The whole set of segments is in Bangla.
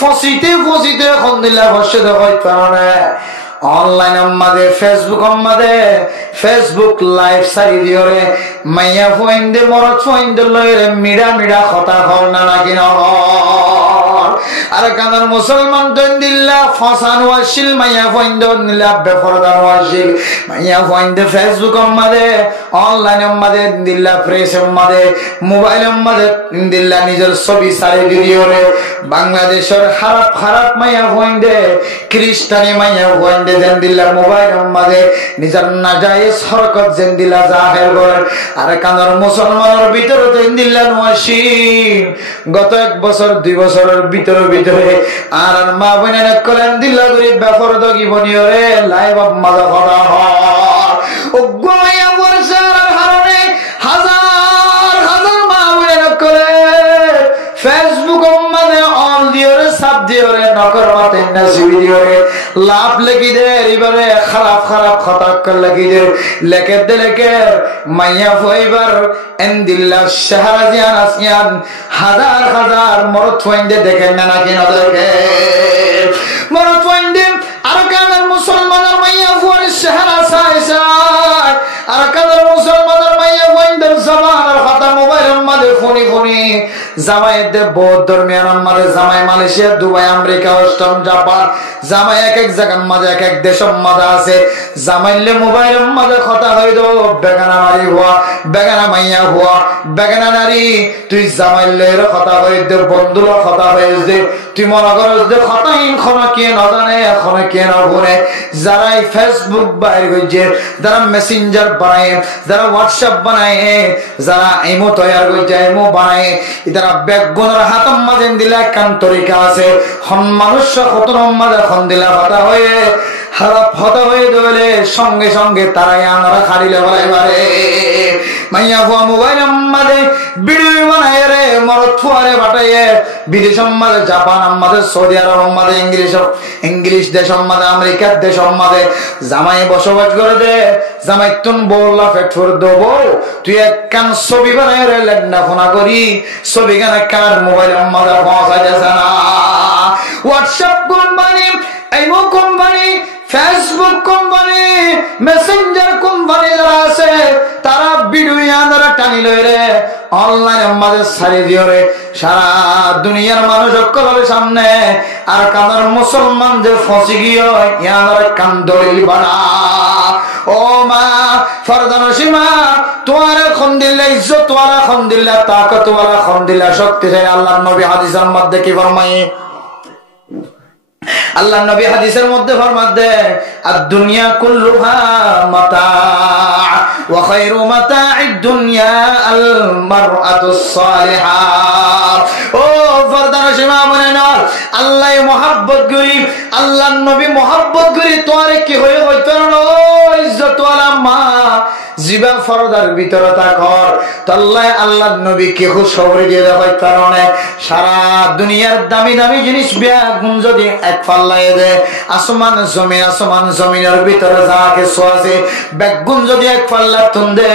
ফসিতে ফসিতে এখন দিলা বসে দেখো কারণে অনলাইন আমাদের ফেসবুক লাইভ সারি দিওরে মাইয়া ফইন্দে মরদ ফইন্দে লইরে মিডা মিডা কথা হল না নাকি না আর কানার মুসলমান দন দিল্লা ফসান ওয়াশিল মাইয়া ফইন্দে নিলা বেফরদান ওয়াশিল মাইয়া ফইন্দে ফেসবুক আমাদের অনলাইন আমাদের দিল্লা প্রেস আমাদের মোবাইল আমাদের দিল্লা নিজের ছবি সারি দিওরে বাংলাদেশের খারাপ মাইয়া ফইন্দে খ্রিস্টানি মাইয়া ফইন্দে দেন দিল্লা মোবাইল আমাদের নিজের নাজায়েজ হরকত দেন দিল্লা জাহের করে আর কানার মুসলমানের ভিতরে দেন দিল্লা ওয়াশিল গত 1 বছর 2 বছরের ভিতরে আর মা বোনেরা কলেন দিল্লা গরিব বেফরদ জীবনীরে লাইভ অফ মাদা কথা হয় ও গোয়া বর্ষার কারণে হাজার মা বোনেরা কলে ফেসবুক মানে অল দিওরে সাব দিওরে নকর মাতে নসিবি দিওরে লাভ লাগি দে এবারে খারাপ কথা কর লাগি দে লেকে মাইয়া ফইবার এন্দিল্লা শাহরাজিয়ান আসিয়ান হাজার মরদ ফইন্দে দেখেন না নাকি না দেখে মরদ ফইন্দে আর কানার মুসলমানের মাইয়া ফুয়ার শাহরা সাইসায় আর কানার মুসলমানের মাইয়া ফইন্দের জবানের কথা মোবাইলের মধ্যে ফোনি জামাইতে বহুত ধর্মীয় আমাদের জামাই Malaysia Dubai America Australia Japan জামাই এক জায়গার মাঝে এক দেশের মাঝে আছে জামাইলে মোবাইলের মাঝে কথা হইল বেগানা নারী হওয়া বেগানা মাইয়া হওয়া বেগানা নারী তুই জামাইলে কথা হইতে বন্ধুর কথা হয়েছে তুই মনে করস যে কথাহীন ক্ষণা কে না জানে এখন কে না বলে যারা ফেসবুক বাইর হয়েছে যারা মেসেঞ্জার বানায় যারা হোয়াটসঅ্যাপ বানায় যারা ইমো তৈরি করছে ইমো বানায় তারা বেগুনের হাতম মাঝে দিলা কান তরিকা আছে হন মানুষ কত মাঝে এখন দিলা কথা হয়ে হতা হয়ে দলে সঙ্গে তারাই আমরা খাড়িলে বলে মাইয়া হুয়া মোবাইল আমাদের ভিডিও বানায় রে মরদ ফুয়ারে বাটাইয়ে বিদেশ আমাদের জাপান আমাদের সৌদি আরব আমাদের ইংলিশ দেশ আমাদের আমেরিকার দেশ আমাদের জামাই বসবাস করে দে জামাই তুন বললা ফেটফুর দেবো তুই এক কান ছবি বানায় রে লেগনা ফোনা করি ছবি গান কার মোবাইল আমাদের পৌঁছাই যাচ্ছে না WhatsApp company imo company Facebook company Messenger company যারা আছে তারা ভিডিও আনারা টানি লইরে অনলাইন আমাদের সারি দিওরে সারা দুনিয়ার মানুষ সকলের সামনে আর কানার মুসলমান যে ফসি গিয়ে ইয়ানার কান দলিল বানা ও মা ফরদান সীমা তোমার খন দিল্লা ইজ্জত তোমার খন দিল্লা তাকত তোমার খন দিল্লা শক্তিশালী আল্লাহর নবী হাদিসের মধ্যে কি ফরমায় আল্লাহ নবী হাদিসের মধ্যে ফরমাতে আদ-দুনিয়া কুল্লুহা মাতা' ওয়া খায়রু মাতা'id দুনিয়া আল মারআতুস সালিহা ও ফরদান সীমা মনে না আল্লাহ মহব্বত করি আল্লাহর নবী মহব্বত করি তোরে কি হয়ে হইতো না ও ইজ্জত ওয়ালা মা জিবা ফরদার ভিতরে তাকর তাল্লাহ আল্লাহর নবী কে খুশখবরি দিয়ে দেখাই কারণে সারা দুনিয়ার দামি জিনিস বিয়া গুণ যদি এক পাল্লায় দে আসমান জমিনের ভিতরে যা কিছু আছে বেগুন যদি এক পাল্লা তুন দে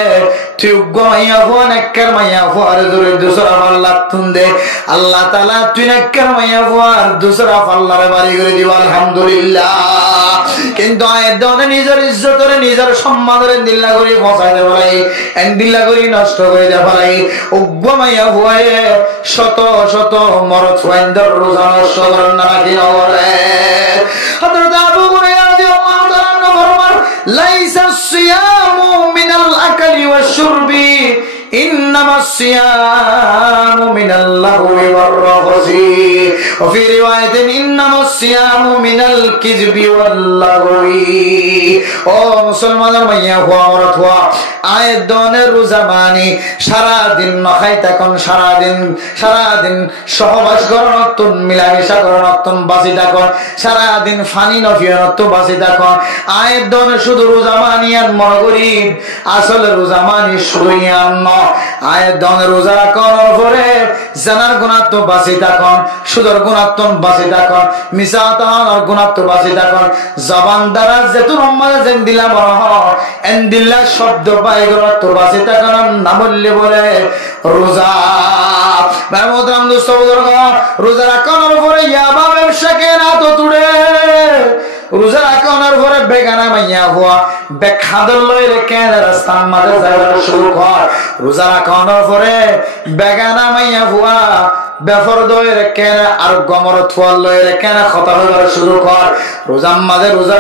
তুই মাইয়া ফোন একের মাইয়া ফোয়ার জোরে দুসরা পাল্লা তুন দে আল্লাহ তাআলা তুই একের মাইয়া ফোয়ার দুসরা পাল্লারে বাড়ি করে দিব আলহামদুলিল্লাহ কিন্তু আয়ের দনে নিজের ইজ্জতরে নিজের সম্মানরে দিল্লা করি ফসাইতে পারে এন দিল্লা করি নষ্ট করে দে পারে উগ্র মাইয়া ফোয়ায়ে শত মরদ ফাইন্দার রোজা নষ্ট করেন না কি নরে হযরত আবু হুরায়রা রাদিয়াল্লাহু তাআলা ফরমান লাইসা সিয়ামু মিনাল আকলি ওয়াশ শুরবি إنما الصيام من اللغو والرفث وفي رواية إنما الصيام من الكذب واللغو ও মুসলমানের মাইয়া হওয়া মরদ হওয়া আয়ের দনের রোজা মানি সারাদিন নখাই থাকুন সারাদিন সহবাস করণত্তন মিলামিশা করণত্তন বাঁচি থাকুন সারাদিন ফানি নফিয়নত্ব বাঁচি থাকুন আয়ের দনে শুধু রোজা মানি আর মনে করি আসলে রোজা মানি শুধু ইয়ান আয়ের দনে রোজা রাখার পরে জানার গুণাত্ম বাঁচি থাকুন সুদর গুণাত্ম বাঁচি থাকুন মিশা তাহার গুণাত্ম বাঁচি থাকুন জবান দ্বারা যেতুন যেন দিলা বড় এন দিল্লা শব্দ বাইগরত্ব বাঁচি থাকুন না বললে বলে রোজা মোহতারাম দোস্ত বুজুর্গ রোজা রাখানোর পরে ইয়াবা ব্যবসা কেনা তো তুড়ে রোজা রাখানোর পরে বেগানা মাইয়া হওয়া বেখাদর লইলে কেন রাস্তার মাঝে যাওয়ার শুরু কর রোজা রাখানোর পরে বেগানা মাইয়া হওয়া বেফর দইরে কেন আর গমর থোয়াল লইলে কেন কথা হইবার শুরু কর রোজার মাঝে রোজা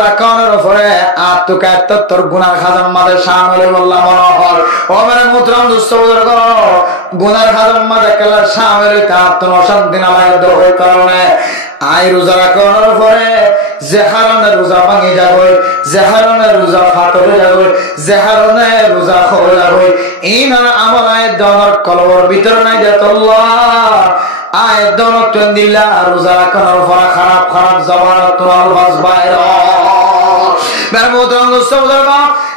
রাখানোর পরে আর তো কাটতে তোর গুনার খাজার মাঝে সামলে বললাম মনোহর ও মানে মুদ্রাম দুস্থ বুজুর্গ গুনার খাজার মাঝে কেলা সামলে তার অশান্তি না লাগে দই কারণে আই রোজা রাখানোর পরে যে হারণে রোজা ভাঙি যাবে যে হারণে রোজা ফাটলে যাবে যে হারণে রোজা খবর যাবে এই না আমার আয়ের দনের কলবর ভিতরে নাই যে তোল্লাহ আয়ের দনক ট্রেন দিল্লা রোজা রাখানোর পরে খারাপ জবান তোমার বাস বাইর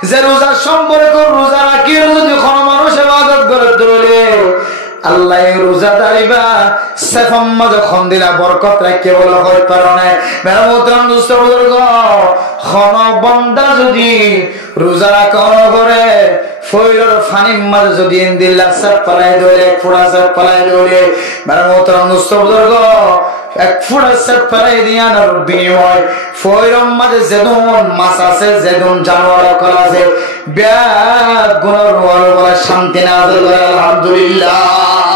যে রোজার সম্পর্ক রোজা রাখি যদি কোন মানুষ ইবাদত করে ধরলে আল্লাহ রোজা দাঁড়িবা সেফম মাঝে খন্দিলা বরকত রাখিয়ে বলে হয় কারণে মেরামতরাম দুস্থ বুজুর্গ খন বন্দা যদি রোজা রাখানো করে ফইরর ফানির মাঝে যদি ইন্দিল্লা সব পালাই দলে ফুড়া সব পালাই দলে মেরামতরাম দুস্থ বুজুর্গ এক ফুড়া সব পালাই দিয়া না বিনিময় ফইরর মাঝে যেদুন মাছ আছে যেদুন জানোয়ার কল আছে ব্যাগ গুণর বলে শান্তি না আলহামদুলিল্লাহ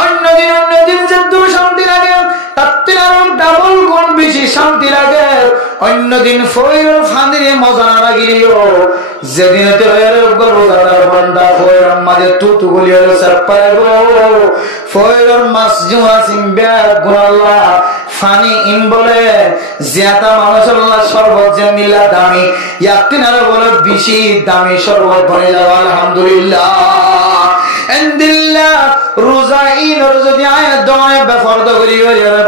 অন্যদিন যেদুর শান্তি লাগে তার আরো ডাবল গুণ বেশি শান্তি লাগে অন্যদিন ফইরর ফানিরে মজা না লাগিলেও যেদিন রোজাদার বান্দা ফইরর মাঝে তুতু গুলি হলো সব পাইব ফইরর মাছ জুয়া সিম্বা গুনাল্লাহ ফানি ইন বলে জিয়াতা মানুষের শরবত যে নিলা দামি ইয়াতিনারে বলে বেশি দামি শরবত বনে যাও আলহামদুলিল্লাহ এন্দিল্লাহ রোজা ইনর যদি আয়াত দয় বেফরদ করি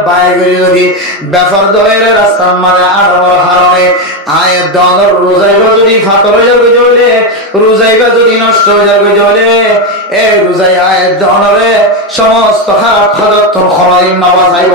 বাই করি যদি বেফরদ হয়ে রাস্তার মাঝে আড়র হারণে আয়াত দর রোজাইবা যদি ফাতর হয়ে যাবে জ্বলে রোজাইবা যদি নষ্ট হয়ে যাবে জ্বলে এই রোজাই আয়াত দরে সমস্ত খারাপ খাদর তোর খরাইন নামাজ আইব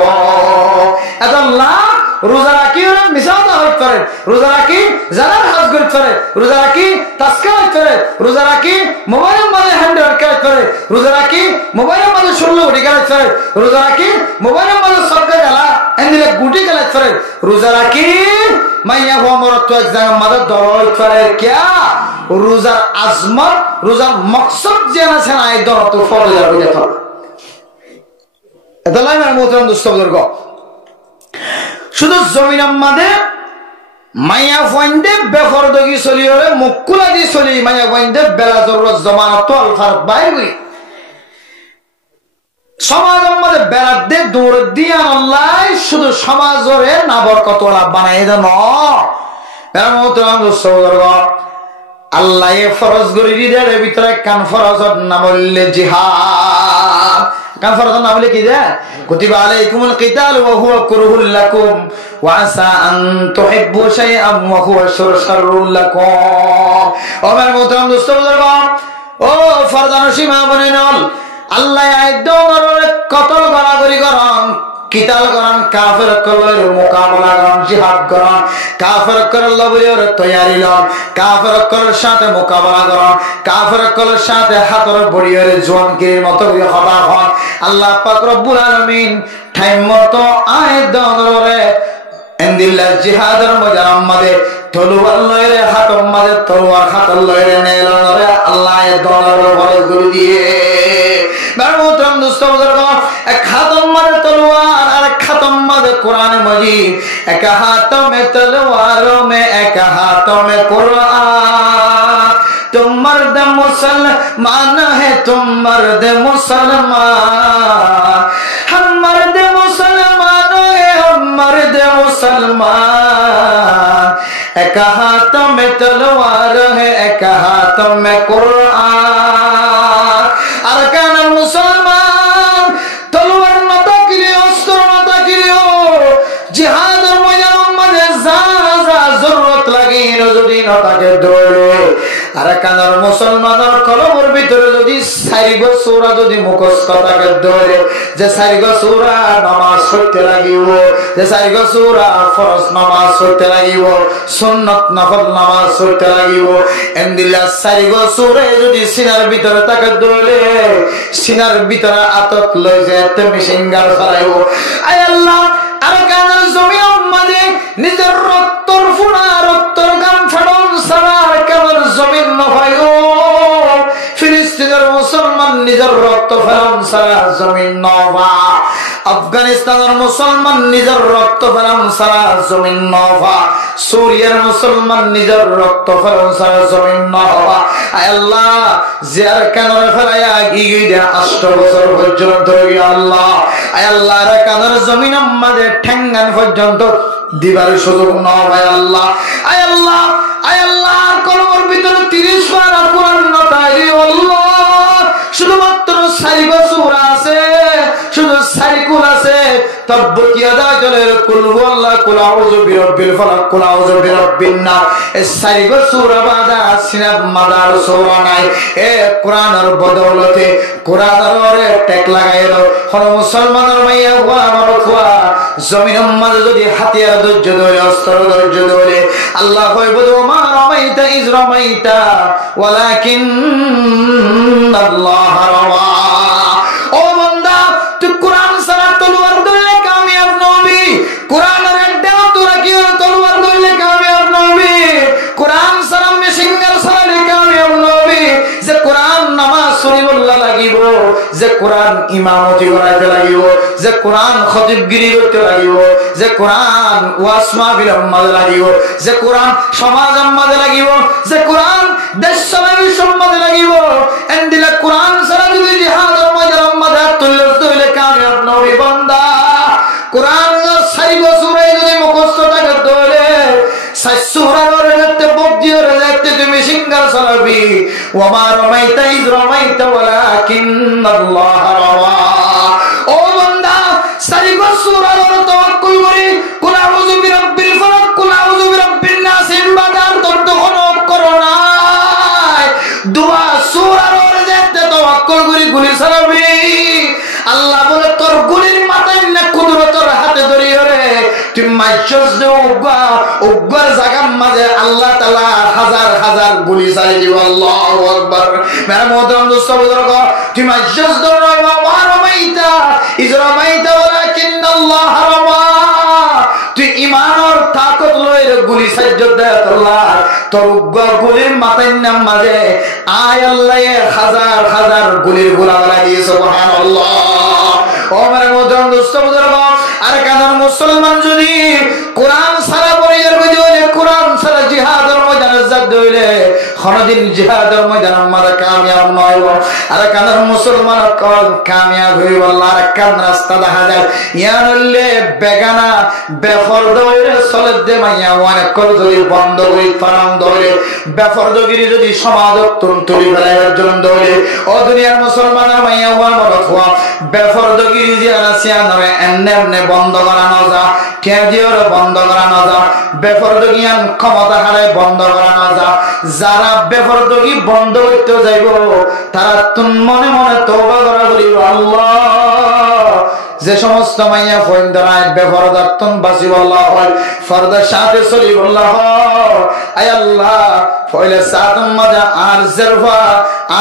এত লাভ রোজা রাখি মিশাওতা হইতে পারে রোজা রাখি জানার হাজ করতে পারে রোজা রাখি তাসকা হইতে পারে রোজা রাখি মোবাইলের মাঝে হ্যান্ড ওয়ার্ক করতে পারে রোজা রাখি মোবাইলের মাঝে ষোলো গুটি খেলাতে পারে রোজা রাখি মোবাইলের মাঝে সরকার গেলা এন্দিলে গুটি খেলাতে পারে রোজা রাখি মাইয়া ভমরত এক জায়গার মাঝে দল হইতে পারে কিয়া রোজার আজমত রোজার মকসদ যে আছে না এই দল তো ফল যাবে যেত এটা লাই না মোহতরম দোস্ত বুজুর্গ শুধু জমিন আমাদের মাইয়া ফাইন্দে বেফরদগি চলি হলে মুকুলা দি চলি মাইয়া ফাইন্দে বেলা জরুরত জমানত আলফার বাইরি সমাজ আমাদের বেড়ার দিয়ে দৌড় দিয়ে আল্লাহ শুধু সমাজরে না বরকত বানাই দেন আল্লাহ ফরজ গরি দিদের ভিতরে কান ফরজত না বললে জিহাদ কান ফরজত না বলে কি যে কুতিবা আলাইকুমুল কিতাল ওয়া হুয়া কুরহুল লাকুম ওয়া আসা আন তুহিব্বু শাইআন ওয়া হুয়া শাররুল লাকুম ও আমার মোহতরম দোস্ত বুজুর্গ ও ফরজানো সীমা বনে নল আল্লাহ আইদর কতল গড়াগড়ি করন কিতাল করন কাফের কলের মোকাবেলা করন জিহাদ করন কাফের কলের লবরিয়র তৈয়ারি লন কাফের কলের সাথে মোকাবেলা করন কাফের কলের সাথে হাতর বড়িয়র জোয়ানকির মতো হবা হন আল্লাহ পাক রব্বুল আলামিন টাইম মতো আইদরে এন্দিল্লাহ জিহাদের মজার আমাদের তলোয়ার লয়রে হাতর মাঝে তলোয়ার হাতর লয়রে নেলরে আল্লাহ দলের বলে গুলি দিয়ে বারমুতরম দোস্ত বুজুর্গ এক হাতর মাঝে তলোয়ার আর এক হাতর মাঝে কোরআন মজিদ এক হাত মে তলোয়ার মে এক হাত মে কোরআন तुम मर्द मुसलमान है तुम मर्द मुसलमान हम मर्द मुसलमान है हम मर्द मुसलमान एक हाथ में तलवार है एक हाथ में कुरान अरकान मुसलमान तलवार मत के अस्त्र मत के जिहाद मैदान में जा जरूरत लगी नजदीन ताके दौड़े আর কানার মুসলমানের কলমের ভিতরে যদি 4 গো সূরা যদি মুখস্থ থাকে ধরে যে 4 গো সূরা নামাজ পড়তে লাগিব, যে 4 গো সূরা ফরজ নামাজ পড়তে লাগিব, সুন্নাত নফল নামাজ পড়তে লাগিব, এন্দিলা 4 গো সূরা যদি সিনার ভিতরে থাকে ধরে সিনার ভিতরে আতত লই যায় তুমি সিঙ্গার ফলাইব। আয় আল্লাহ আর কানার জমিন মাঝে নিজের রক্তর ফুনা রক্তর গাম ফাড়ন সারা কানার জমিন নফাইও ফিলিস্তিনের মুসলমান নিজের রক্ত ফেলন সারা জমিন নফা, আফগানিস্তানের মুসলমান নিজের রক্ত ফেলন সারা জমিন নফা, সুরিয়ার মুসলমান নিজের রক্ত ফেলন সারা জমিন নফা। আল্লাহ জিয়ার কানার ফেলাইয়া গিয়ে 8 বছর পর্যন্ত আল্লাহ আল্লাহ রে কানার জমিন আমাদের ঠেঙ্গান পর্যন্ত দিবার সুযোগ নয় আল্লাহ। আয় আল্লাহ আয় আল্লাহ কলমের ভিতরে 30 পারা কোরআন নতাই আল্লাহ শুধুমাত্র 4 গো সূরা আছে, শুধু 4 কুল আছে তাব্বাত ইয়াদা জলের কুল আল্লাহ কুল আউযু বিরাব্বিল ফালাক কুল আউযু বিরাব্বিন নাস এই 4 গো সূরা বাদা সিনাব মাদার সূরা নাই। এ কোরআনের বদৌলতে কোরআনের টেক লাগাইলো কোন মুসলমানের মাইয়া ওয়া আমার ওয়া জমিনের মাঝে যদি হাতিয়ার ধৈর্য ধরে অস্ত্র ধৈর্য ধরে আল্লাহ কইবো মা রামাইতা ইজ রামাইতা ওয়ালাকিন আল্লাহ রামা। ও বান্দা তুই কোরআন ছাড়া তলোয়ার ধরলে কামিয়াব নবি, কোরআনের একটা তোরা কি তলোয়ার ধরলে কামিয়াব নবি, কোরআন ছাড়া মেশিনগান ছাড়লে কামিয়াব নবি। যে কোরআন নামাজ শরীফুল্লাহ লাগিব, যে কোরআন ইমামতি করাইতে লাগিব, যে কোরআন খতিবগিরি করতে লাগিব, যে কোরআন ওয়াজ মাহফিল মাঝে লাগিব, যে কোরআন সমাজ মাঝে লাগিব, যে কোরআন দেশ চালানোর সম্মানে লাগিব। এন্দিলা কোরআন ছাড়া যদি জিহাদের মাঝে তুললে কামিয়াব নবী বান্দা। কোরআন 4 গো সূরা যদি মুখস্থ থাকে ধরে 4 সূরার যেতে বদিয়ে যেতে তুমি সিঙ্গার চালাবি। ওয়া মা রামাইতা ইজ রামাইতা ওয়ালাকিন আল্লাহ রামা। ও বান্দা 4 গো সূরার তাওয়াক্কুল করি কুল আউযু বিরাব্বিল ফালাক কুল আউযু বিরাব্বিন নাস ইবাদার তোর তো কোনো করোনা দুয়া সূরার যেতে তাওয়াক্কুল করি গুলি চালাবি। আল্লাহ বলে তোর গুলির মাথায় না কুদরতের হাতে ধরিয়ে রে তুই মাইজস দে উগ্র জায়গার মাঝে আল্লাহ তাআলা হাজার হাজার গুলি চালিয়ে দিব। আল্লাহু আকবার। মেরা মোহতরম দোস্ত বুজুর্গ তুই মাইজস দে বাবা রামাইতা ইজ রামাইতা ওয়ালাকিন আল্লাহ রামা। তুই ঈমানের তাকত লইরে গুলি সাজ্জত দে আল্লাহ তোর উগ্র গুলির মাথায় নাম মাঝে আয় আল্লাহ হাজার হাজার গুলির গোলা লাগিয়ে সুবহানাল্লাহ। ও মেরা মোহতরম দোস্ত বুজুর্গ আর কানার মুসলমান যদি কোরআন ছাড়া পরিবার হইলে কোরআন ছাড়া জিহাদের ময়দানে যাত হইলে কোনদিন জিহাদের ময়দানে মাঝে কামিয়াব নয়। আর কানার মুসলমান কামিয়াব হইব আল্লাহ। আর কান রাস্তা দেখা যায় ইয়ানলে বেগানা বেফরদ হইলে চলে দে মাইয়া অনেক কল যদি বন্ধ করি ফারাম ধরে বেফরদগিরি যদি সমাজত তুলি ফেলাইবার জন্য ধরে ও দুনিয়ার মুসলমানের মাইয়া ওয়া মরত হওয়া বেফরদগিরি যে রাশিয়া ধরে এমনে বন্ধ করানো যা কেজিওর বন্ধ করানো যা বেফরদগিয়ান ক্ষমতা হারে বন্ধ করানো যা। যারা বেফরদগি বন্ধ করতে যাইব তারা তুম মনে মনে তওবা করা করিব আল্লাহ যে সমস্ত মাইয়া ফইন্দারায় বেফরদাতন বাসিব আল্লাহ হয় ফরদার সাথে চলিব আল্লাহ। আয় আল্লাহ ফয়লে সাতম মাজা আর জরফা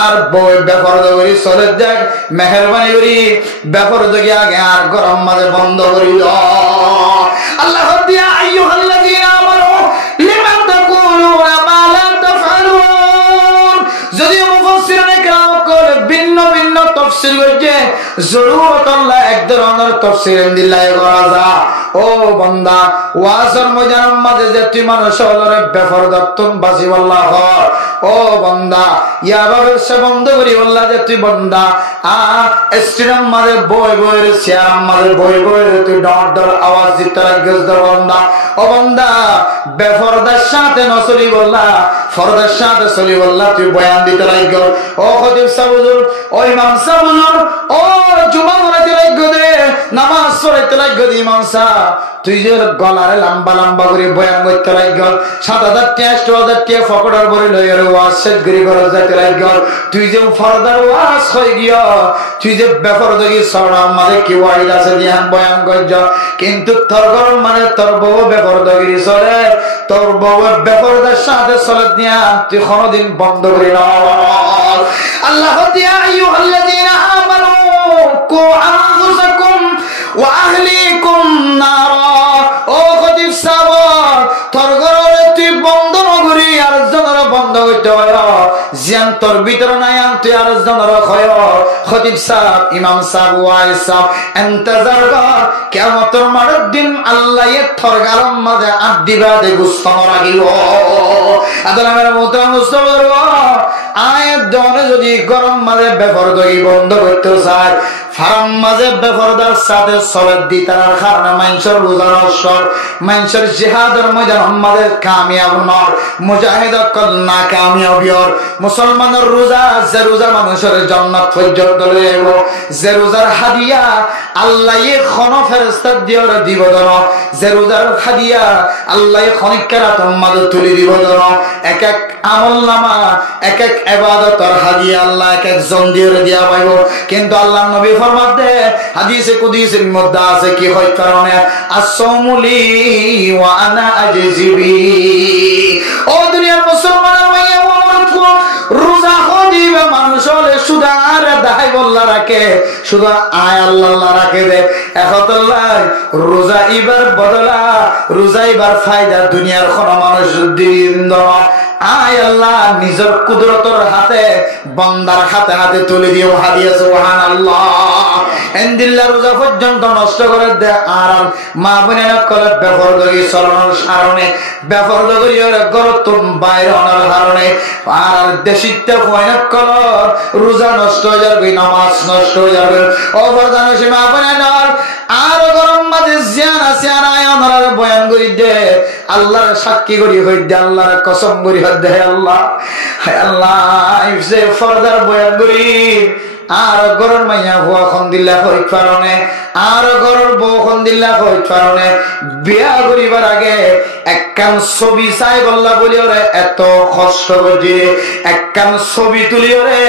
আর বই বেফরদগি চলে দেখ মেহেরবানি করি বেফরদগি আগে আর গরম মাঝে বন্ধ করি দাও আল্লাহ। দিয়া আইয়ুহাল্লাযীনা আমানু লিমা তাকুলুনা মা লা তাফআলুন। যদি মুফাসসিরিনে কেরাম করে ভিন্ন ভিন্ন তাফসীর করছে জরুরত আল্লাহ এক ধরনের তাফসীর দিল্লাহ করা যা। ও বান্দা ওয়াজের ময়দানের মাঝে যে তুই মানুষ হলরে বেফরদাতন বাসিব আল্লাহ হয়। ও বান্দা ইয়াবা ব্যবসা বন্ধ করি আল্লাহ যে তুই বান্দা স্টেডিয়াম মাঝে বই বইয়ের চেয়ার মাঝে বই বইয়ের তুই ডর ডর আওয়াজ দিতে লাগিস বান্দা। ও বান্দা বেফরদার সাথে নচলি বললা ফরদার সাথে চলি বললা তুই বয়ান দিতে লাগ। ও খতিব সাহেব হুজুর ও ইমাম সাহেব হুজুর ও জুমা পড়াইতে লাগ দে নামাজ চড়াইতে লাগবে ইমাম সাহেব তুই যে গলারে লম্বা লম্বা করে বয়ান করতে লাগল 7,000 টাকা 8,000 টাকা ফকটার ভরে লই আর ওয়াজ শেষ করে ঘরে যাইতে লাগল তুই যে ফরদার ওয়াজ হয়ে গিয়া তুই যে বেফরদগি সরার মাঝে কি ওয়াইদ আছে ধ্যান বয়ান করছ কিন্তু তোর ঘর মানে তোর বউ বেফরদগিরি চলে তোর বউ বেফরদার সাথে চলে দিয়া তুই কোনদিন বন্ধ করে না আল্লাহ দিয়া আইয়ুহাল্লাযীনা আমানু কু আনফুসাকুম ওয়া আহলিকুম নারা ও খতিব সাহেব তোর ঘরে তুই বন্ধ নগরী আর জনরা বন্ধ হইতে হয় জিয়ান তোর ভিতর নাই তুই আর জনরা হয় খতিব সাহেব ইমাম সাহেব ওয়াইজ সাহেব ইন্তজার কর কিয়ামতের মাঠের দিন আল্লাহ এর তোর গালম মাঝে আদিবা দে গুস্তম রাখিব আদলামের মোহতারাম মুস্তাফার আয়াত দনে যদি গরম মাঝে বেপরদগি বন্ধ করতে চায় ফারাম মাঝে বেপরদার সাথে সলাত দিতার কারণে মানুষের রোজা নষ্ট মানুষের জিহাদের ময়দান মাঝে কামিয়াব নর মুজাহিদ কল না কামিয়াবিয়র মুসলমানের রোজা যে রোজা মানুষের জান্নাত পর্যন্ত লইব যে রোজার হাদিয়া আল্লাহ খন ফেরেশতা দিওর দিব দন যে রোজার হাদিয়া আল্লাহ খনিকারাত মাঝে তুলি দিব দন এক এক আমলনামা এক এক ইবাদতের হাদিয়া আল্লাহ এক এক জন দিওর দিয়া পাইব কিন্তু আল্লাহর নবী ফরমাতে হাদিসে কুদসির মধ্যে আছে কি হয় কারণে আসসামুলি ওয়া আনা আজজিবি ও দুনিয়ার মুসলমানের মাইয়া ওয়া রোজা হদিবে মানুষ হলে সুদার দাই বল্লা রাখে সুদা আয় আল্লাহ রাখে দে একতল্লাহ রোজা ইবার বদলা রোজা ইবার ফায়দা দুনিয়ার কোন মানুষ দিন আয় আল্লাহ নিজের কুদরতের হাতে বান্দার হাতে হাতে তুলে দিও হাদিয়া সুবহানাল্লাহ এন্দিল্লা রোজা পর্যন্ত নষ্ট করে দে আর মা বোনেরা কলে বেপরদগি চলনের কারণে বেপরদগি গরতুন বাইরে অনার কারণে আর দেশিতে কয়না কল রোজা নষ্ট হয়ে যাবে নামাজ নষ্ট হয়ে যাবে অবদান সীমা বোনেরা আর গরম মাঝে জিয়ান আছে আনায় ওনার বয়ান করি দে আল্লাহর সাক্ষী করি হই দে আল্লাহর কসম করি হই দে আল্লাহ হায় আল্লাহ ইফসে ফরদার বয়ান করি আর গরর মাইয়া হুয়া খন দিল্লা হই কারণে আর গরর বউ খন দিল্লা হই কারণে বিয়া করিবার আগে একখান ছবি চাই বললা বলি ওরে এত কষ্ট করছি একখান ছবি তুলি ওরে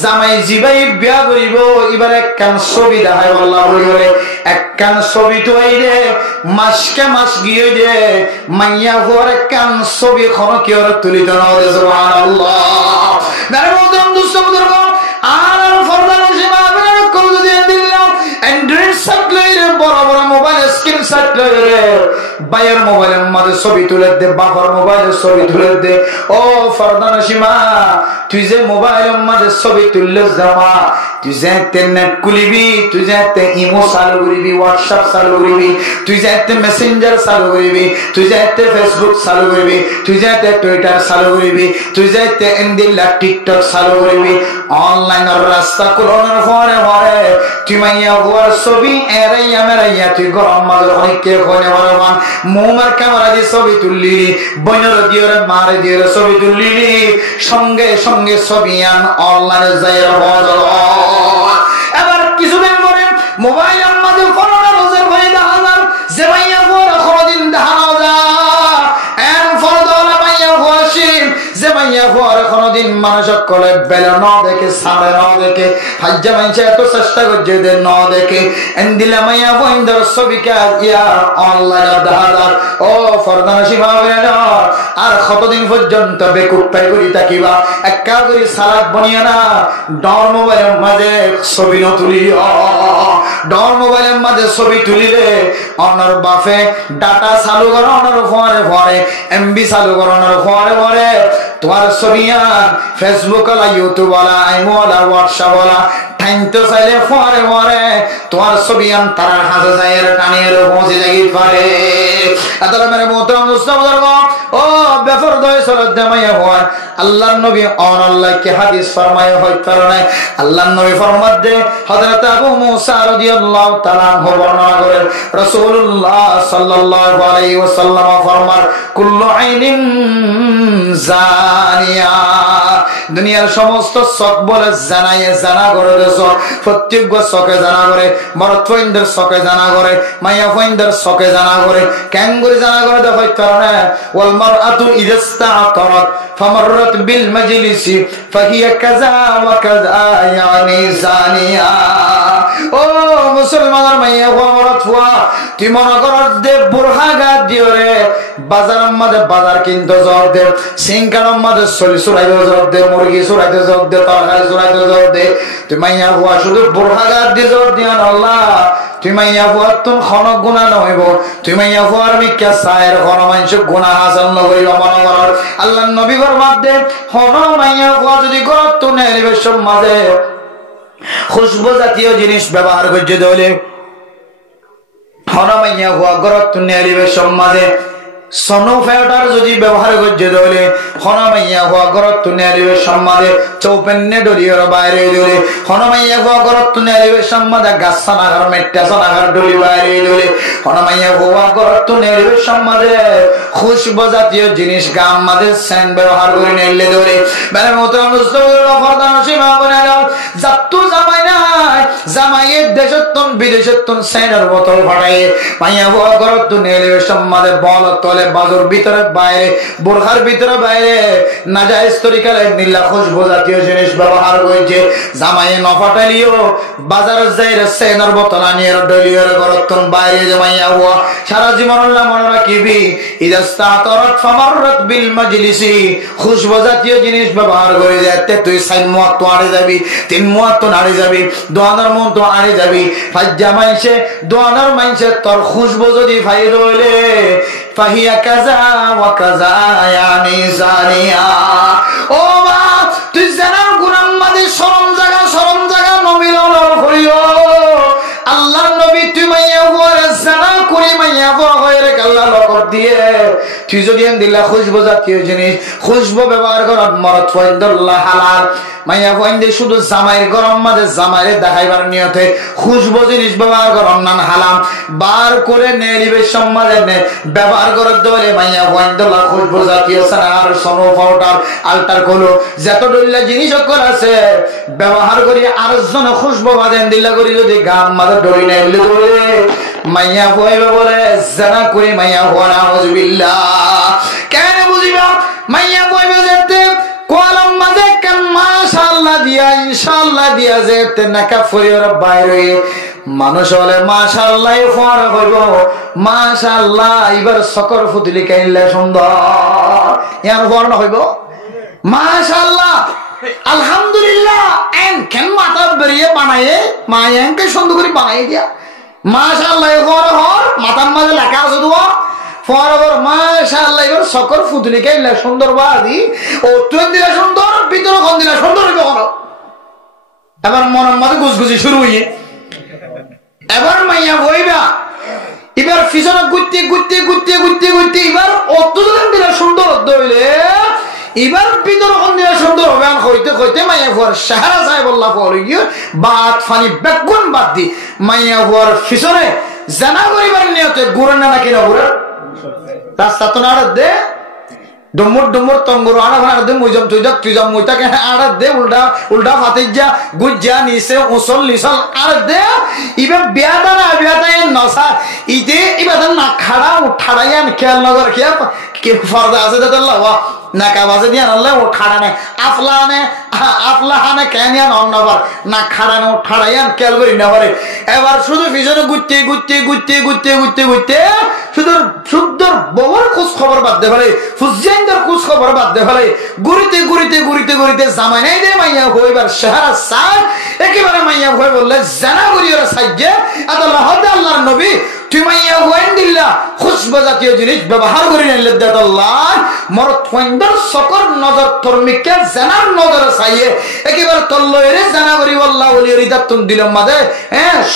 জামাই জিবাই বিয়া করিব এবার একখান ছবি দেখাই বললা বলি ওরে একখান ছবি তো এই রে মাসকে মাস গিয়ে দে মাইয়া হুয়ার একখান ছবি খন কি ওরে তুলিত না ওরে সুবহানাল্লাহ মেরে মোহতরম দোস্ত বুজুর্গ আর ফরদান সীমা আপনার কল দিয়ে দিলাম অ্যান্ড্রয়েড সাপ্লাইরে বড় বড় মোবাইল স্ক্রিন সাপ্লাইরে বাইয়ের মোবাইলের মধ্যে ছবি তুলে দে বাবার মোবাইলের ছবি তুলে দে ও ফরদান সীমা তুই যে মোবাইলের মধ্যে ছবি তুললে জামা তুই যে নেট খুলিবি তুই যে ইমো চালু করিবি হোয়াটসঅ্যাপ চালু করিবি তুই যে মেসেঞ্জার চালু করিবি তুই যে ফেসবুক চালু করিবি তুই যে টুইটার চালু করিবি তুই যে ইনদিল্লা টিকটক চালু করিবি অনলাইনের রাস্তা কোলনের পরে পরে তুই মাইয়া হুয়ার ছবি এরাইয়া মেরাইয়া তুই গরম মাঝে অনেককে কইনে বলবান মোমার ক্যামেরা দিয়ে ছবি তুললি বইনের দিওরে মারে দিওরে ছবি তুললি সঙ্গে সঙ্গে ছবি আন অনলাইনে যাই বদল এবার কিছুদিন পরে মোবাইলের মাঝে ফরনা রোজের ভাই দেখা যান যে মাইয়া হুয়ার কোনদিন দেখা না যায় ফরদলা মাইয়া হুয়াসিম যে মাইয়া হুয়ার কোনদিন মানুষ কলে বেলা ন দেখে সাড়ে ন দেখে হাজ্জা মাইছে এত চেষ্টা করছে যে ন দেখে এন্দিলা মাইয়া বইন্দর ছবিকে ইয়া অনলাইনে দেখা যান ও ফরদানা সীমা আর কতদিন পর্যন্ত বেকুব পাই করি থাকিবা একা করি সালাদ বনিয়া না ডর মোবাইলের মাঝে ছবি ন তুলিও ডর মোবাইলের মাঝে ছবি তুলিলে অনার বাফে ডাটা চালু করো অনার ফরে ফরে এমবি চালু করো অনার ফরে ফরে তোমার ছবি আর ফেসবুক ওলা ইউটিউব ওলা আইমো ওলা হোয়াটসঅ্যাপ ওলা টাইমতো চাইলে ফরে ফরে তোমার ছবি আন তার হাতে যায় টানিয়ে পৌঁছে যাই পারে আদালা মেরে মোহতরম দোস্ত বুজুর্গ ও বেফরদয় সরদ মাইয়া হওয়ার আল্লাহর নবী অন আল্লাহ কি হাদিস ফরমায় হয় কারণে আল্লাহর নবী ফরমাত দে হযরত আবু মুসা রাদিয়াল্লাহু তাআলা বর্ণনা করেন রাসূলুল্লাহ সাল্লাল্লাহু আলাইহি ওয়াসাল্লাম ফরমান কুল্লু আইনিন জানিয়া দুনিয়ার সমস্ত চোখ বলে জানায়ে জানা করে দেছো প্রত্যেক চোখে জানা করে মরদ ফইন্দের চোখে জানা করে মাইয়া ফইন্দের চোখে জানা করে ক্যাঙ্গুরি জানা করে দেখো কারণে ওয়াল মারআতু ইদাস্তা'তারাত ফামাররাত বিল মাজলিসি ফাহিয়া কাযা ওয়া কাযা ইয়ানি জানিয়া ও মুসলমানের মাইয়া মরদ ফুয়া তুই মনে করস দে বুরহা গা দিও রে বাজারের মধ্যে বাজার কিনতে জব দে সিংকারের মধ্যে সলি সুরাইতে জব দে মুরগি সুরাইতে জব দে তরকারি সুরাইতে জব দে তুই মাইয়া ফুয়া শুধু বুরহা গা দিয়ে জব দিও না আল্লাহ তুই মাইয়া ফুয়ার তুন খনক গুণা নহইব তুই মাইয়া ফুয়ার মিক্কা সায়ের খন মানুষ গুণা হাসল নহইব মনে কর আল্লাহ নবী ফরমাত দে হন মাইয়া ফুয়া যদি করত তুন এলিবের মাঝে খুশবু জাতীয় জিনিস ব্যবহার করছে দলে হন মাইয়া ফুয়া করত তুন এলিবের মাঝে সনো ফেটার যদি ব্যবহার করছে দলে হন মাইয়া ফুয়া করত তুন এলিবের মাঝে চৌপেন্নে ডলির বাইরে দলে হন মাইয়া ফুয়া করত তুন এলিবের মাঝে গাছানাঘর মেট্টাছানাঘর ডলি বাইরে দলে হন মাইয়া ফুয়া করত তুন এলিবের মাঝে খুশবু জাতীয় জিনিস গাম মাঝে সেন ব্যবহার করে নিলে দলে মানে মোতরাম মুস্তাফিজুর ফরদান সীমা বনালো জাতু জামাই নাই জামাইয়ের দেশতন বিদেশতন সেনের বোতল ফাটায় মাইয়া ফুয়া করত তুন এলিবের মাঝে বল তলে বাজুর ভিতরে বাইরে বোরখার ভিতরে বাইরে নাজায়েজ তরিকায় নীলা খুশবু জাতীয় জিনিস ব্যবহার করেছে জামাই নফাটালিও বাজারের যাইরে সেনার বোতল আনিয়ে ডলিয়র গরতন বাইরে জামাইয়া হুয়া সারা জীবন আল্লাহ মনে রাখিবি ইদাস্তাতারাত ফামাররাত বিল মাজলিসি খুশবু জাতীয় জিনিস ব্যবহার করে যাতে তুই সাইন মুয়াত তো আড়ে যাবি তিন মুয়াত তো আড়ে যাবি দোয়ানার মন তো আড়ে যাবি ফাজ্জা মাইছে দোয়ানার মাইছে তোর খুশবু যদি ফাই রইলে ফাহিয়া কাযা ওয়া কাযা ইয়ানি জানিয়া ও মা তুই জানার গুনাহ মাঝে শরম জায়গা নমিলন করিও আল্লাহর নবী তুই মাইয়া বলে জানা করে মাইয়া বলে আল্লাহ লকর দিয়ে তুই যদি দিলা খুশবু জাতীয় জিনিস খুশবু ব্যবহার কর মরদ ফয়দুল্লাহ হালাল মাইয়া ফয়দে শুধু জামাইয়ের গরম মাঝে জামাইরে দেখাইবার নিয়তে খুশবু জিনিস ব্যবহার কর নান হালাম বার করে নেলিবে সমাজে নে ব্যবহার কর দলে মাইয়া ফয়দুল্লাহ খুশবু জাতীয় সার সোনো পাউডার আলটার কলো যত ডল্লা জিনিস কর আছে ব্যবহার করি আর জন খুশবু বাদেন দিলা করি যদি গাম মাঝে ডলি নেলে বলে মাইয়া কইবে বলে জানা করি মাইয়া হওয়া নাউজুবিল্লাহ কেন বুঝিবা মাইয়া কইবে যেতে কোয়ালাম মাঝে কেন মাশাআল্লাহ দিয়া ইনশাআল্লাহ দিয়া যেতে নাকা ফরির বাইরে মানুষ হলে মাশাআল্লাহ ফরা হইব মাশাআল্লাহ এবার সকর ফুতলি কাইলে সুন্দর ইয়ার ফরা হইব মাশাআল্লাহ আলহামদুলিল্লাহ এন কেন মাথা বেরিয়ে বানায়ে মায়াকে সুন্দর করে বানাই দিয়া মাশাআল্লাহ ফরা হর মাথার মাঝে লেখা আছে দুয়া ফরাবর মাশাআল্লাহ এবার সকর ফুতলি কাইলে সুন্দর বাদি ও তুই দিলা সুন্দর ভিতর কোন দিলা সুন্দর হইব কোন এবার মনের মাঝে গুজগুজি শুরু হইয়ে এবার মাইয়া বইবা এবার পিছনে গুত্তি এবার অতজন দিলা সুন্দর হইলে এবার ভিতর কোন দিলা সুন্দর হবে আন কইতে মাইয়া ফর সাহারা সাহেব আল্লাহ ফর গিয়ে বাত ফানি বেগুন বাদ দি মাইয়া ফর পিছনে জানা করিবার নিয়তে গুড় না নাকি না গুড় রাস্তা তো না দে ডমর তঙ্গুর আড়া দে মুজম তুইজম মুইতাকে আড়া দে উল্টা ফাতিজা গুজ্জা নিছে উসল নিসল আর দে ইবে বিয়াদা নসা ইতে ইবাদা না খাড়া উঠাড়াইয়ান খেয়াল নগর খেয়া কে ফরদা আছে দে আল্লাহ নাকা বাজে দিয়া আল্লাহ ও খাড়ানে আফলাহানে কেনিয়ান অন্নবার না খাড়ানে উঠাড়াইয়ান খেয়াল করি না পারে এবার শুধু পিছনে গুত্তে শুধু শুদ্ধর বউর খোঁজ খবর বাদ দে ফেলে ফুজিয়াইন্দার খোঁজ খবর বাদ দে ফেলে ঘুরিতে জামাই নাই দে মাইয়া হইবার সাহারা সার একেবারে মাইয়া হয়ে বললে জানা করি ওরা সাইজে আল্লাহর নবী তুই মাইয়া হইন দিল্লা খুশবু জাতীয় জিনিস ব্যবহার করে নিলে দে আল্লাহ মরদ ফইন্দার সকর নজর ধর্মিককে জানার নজর চাইয়ে একেবারে তল্লয়েরে জানা করি আল্লাহ ওলি রিদাত তুন দিলাম মাদে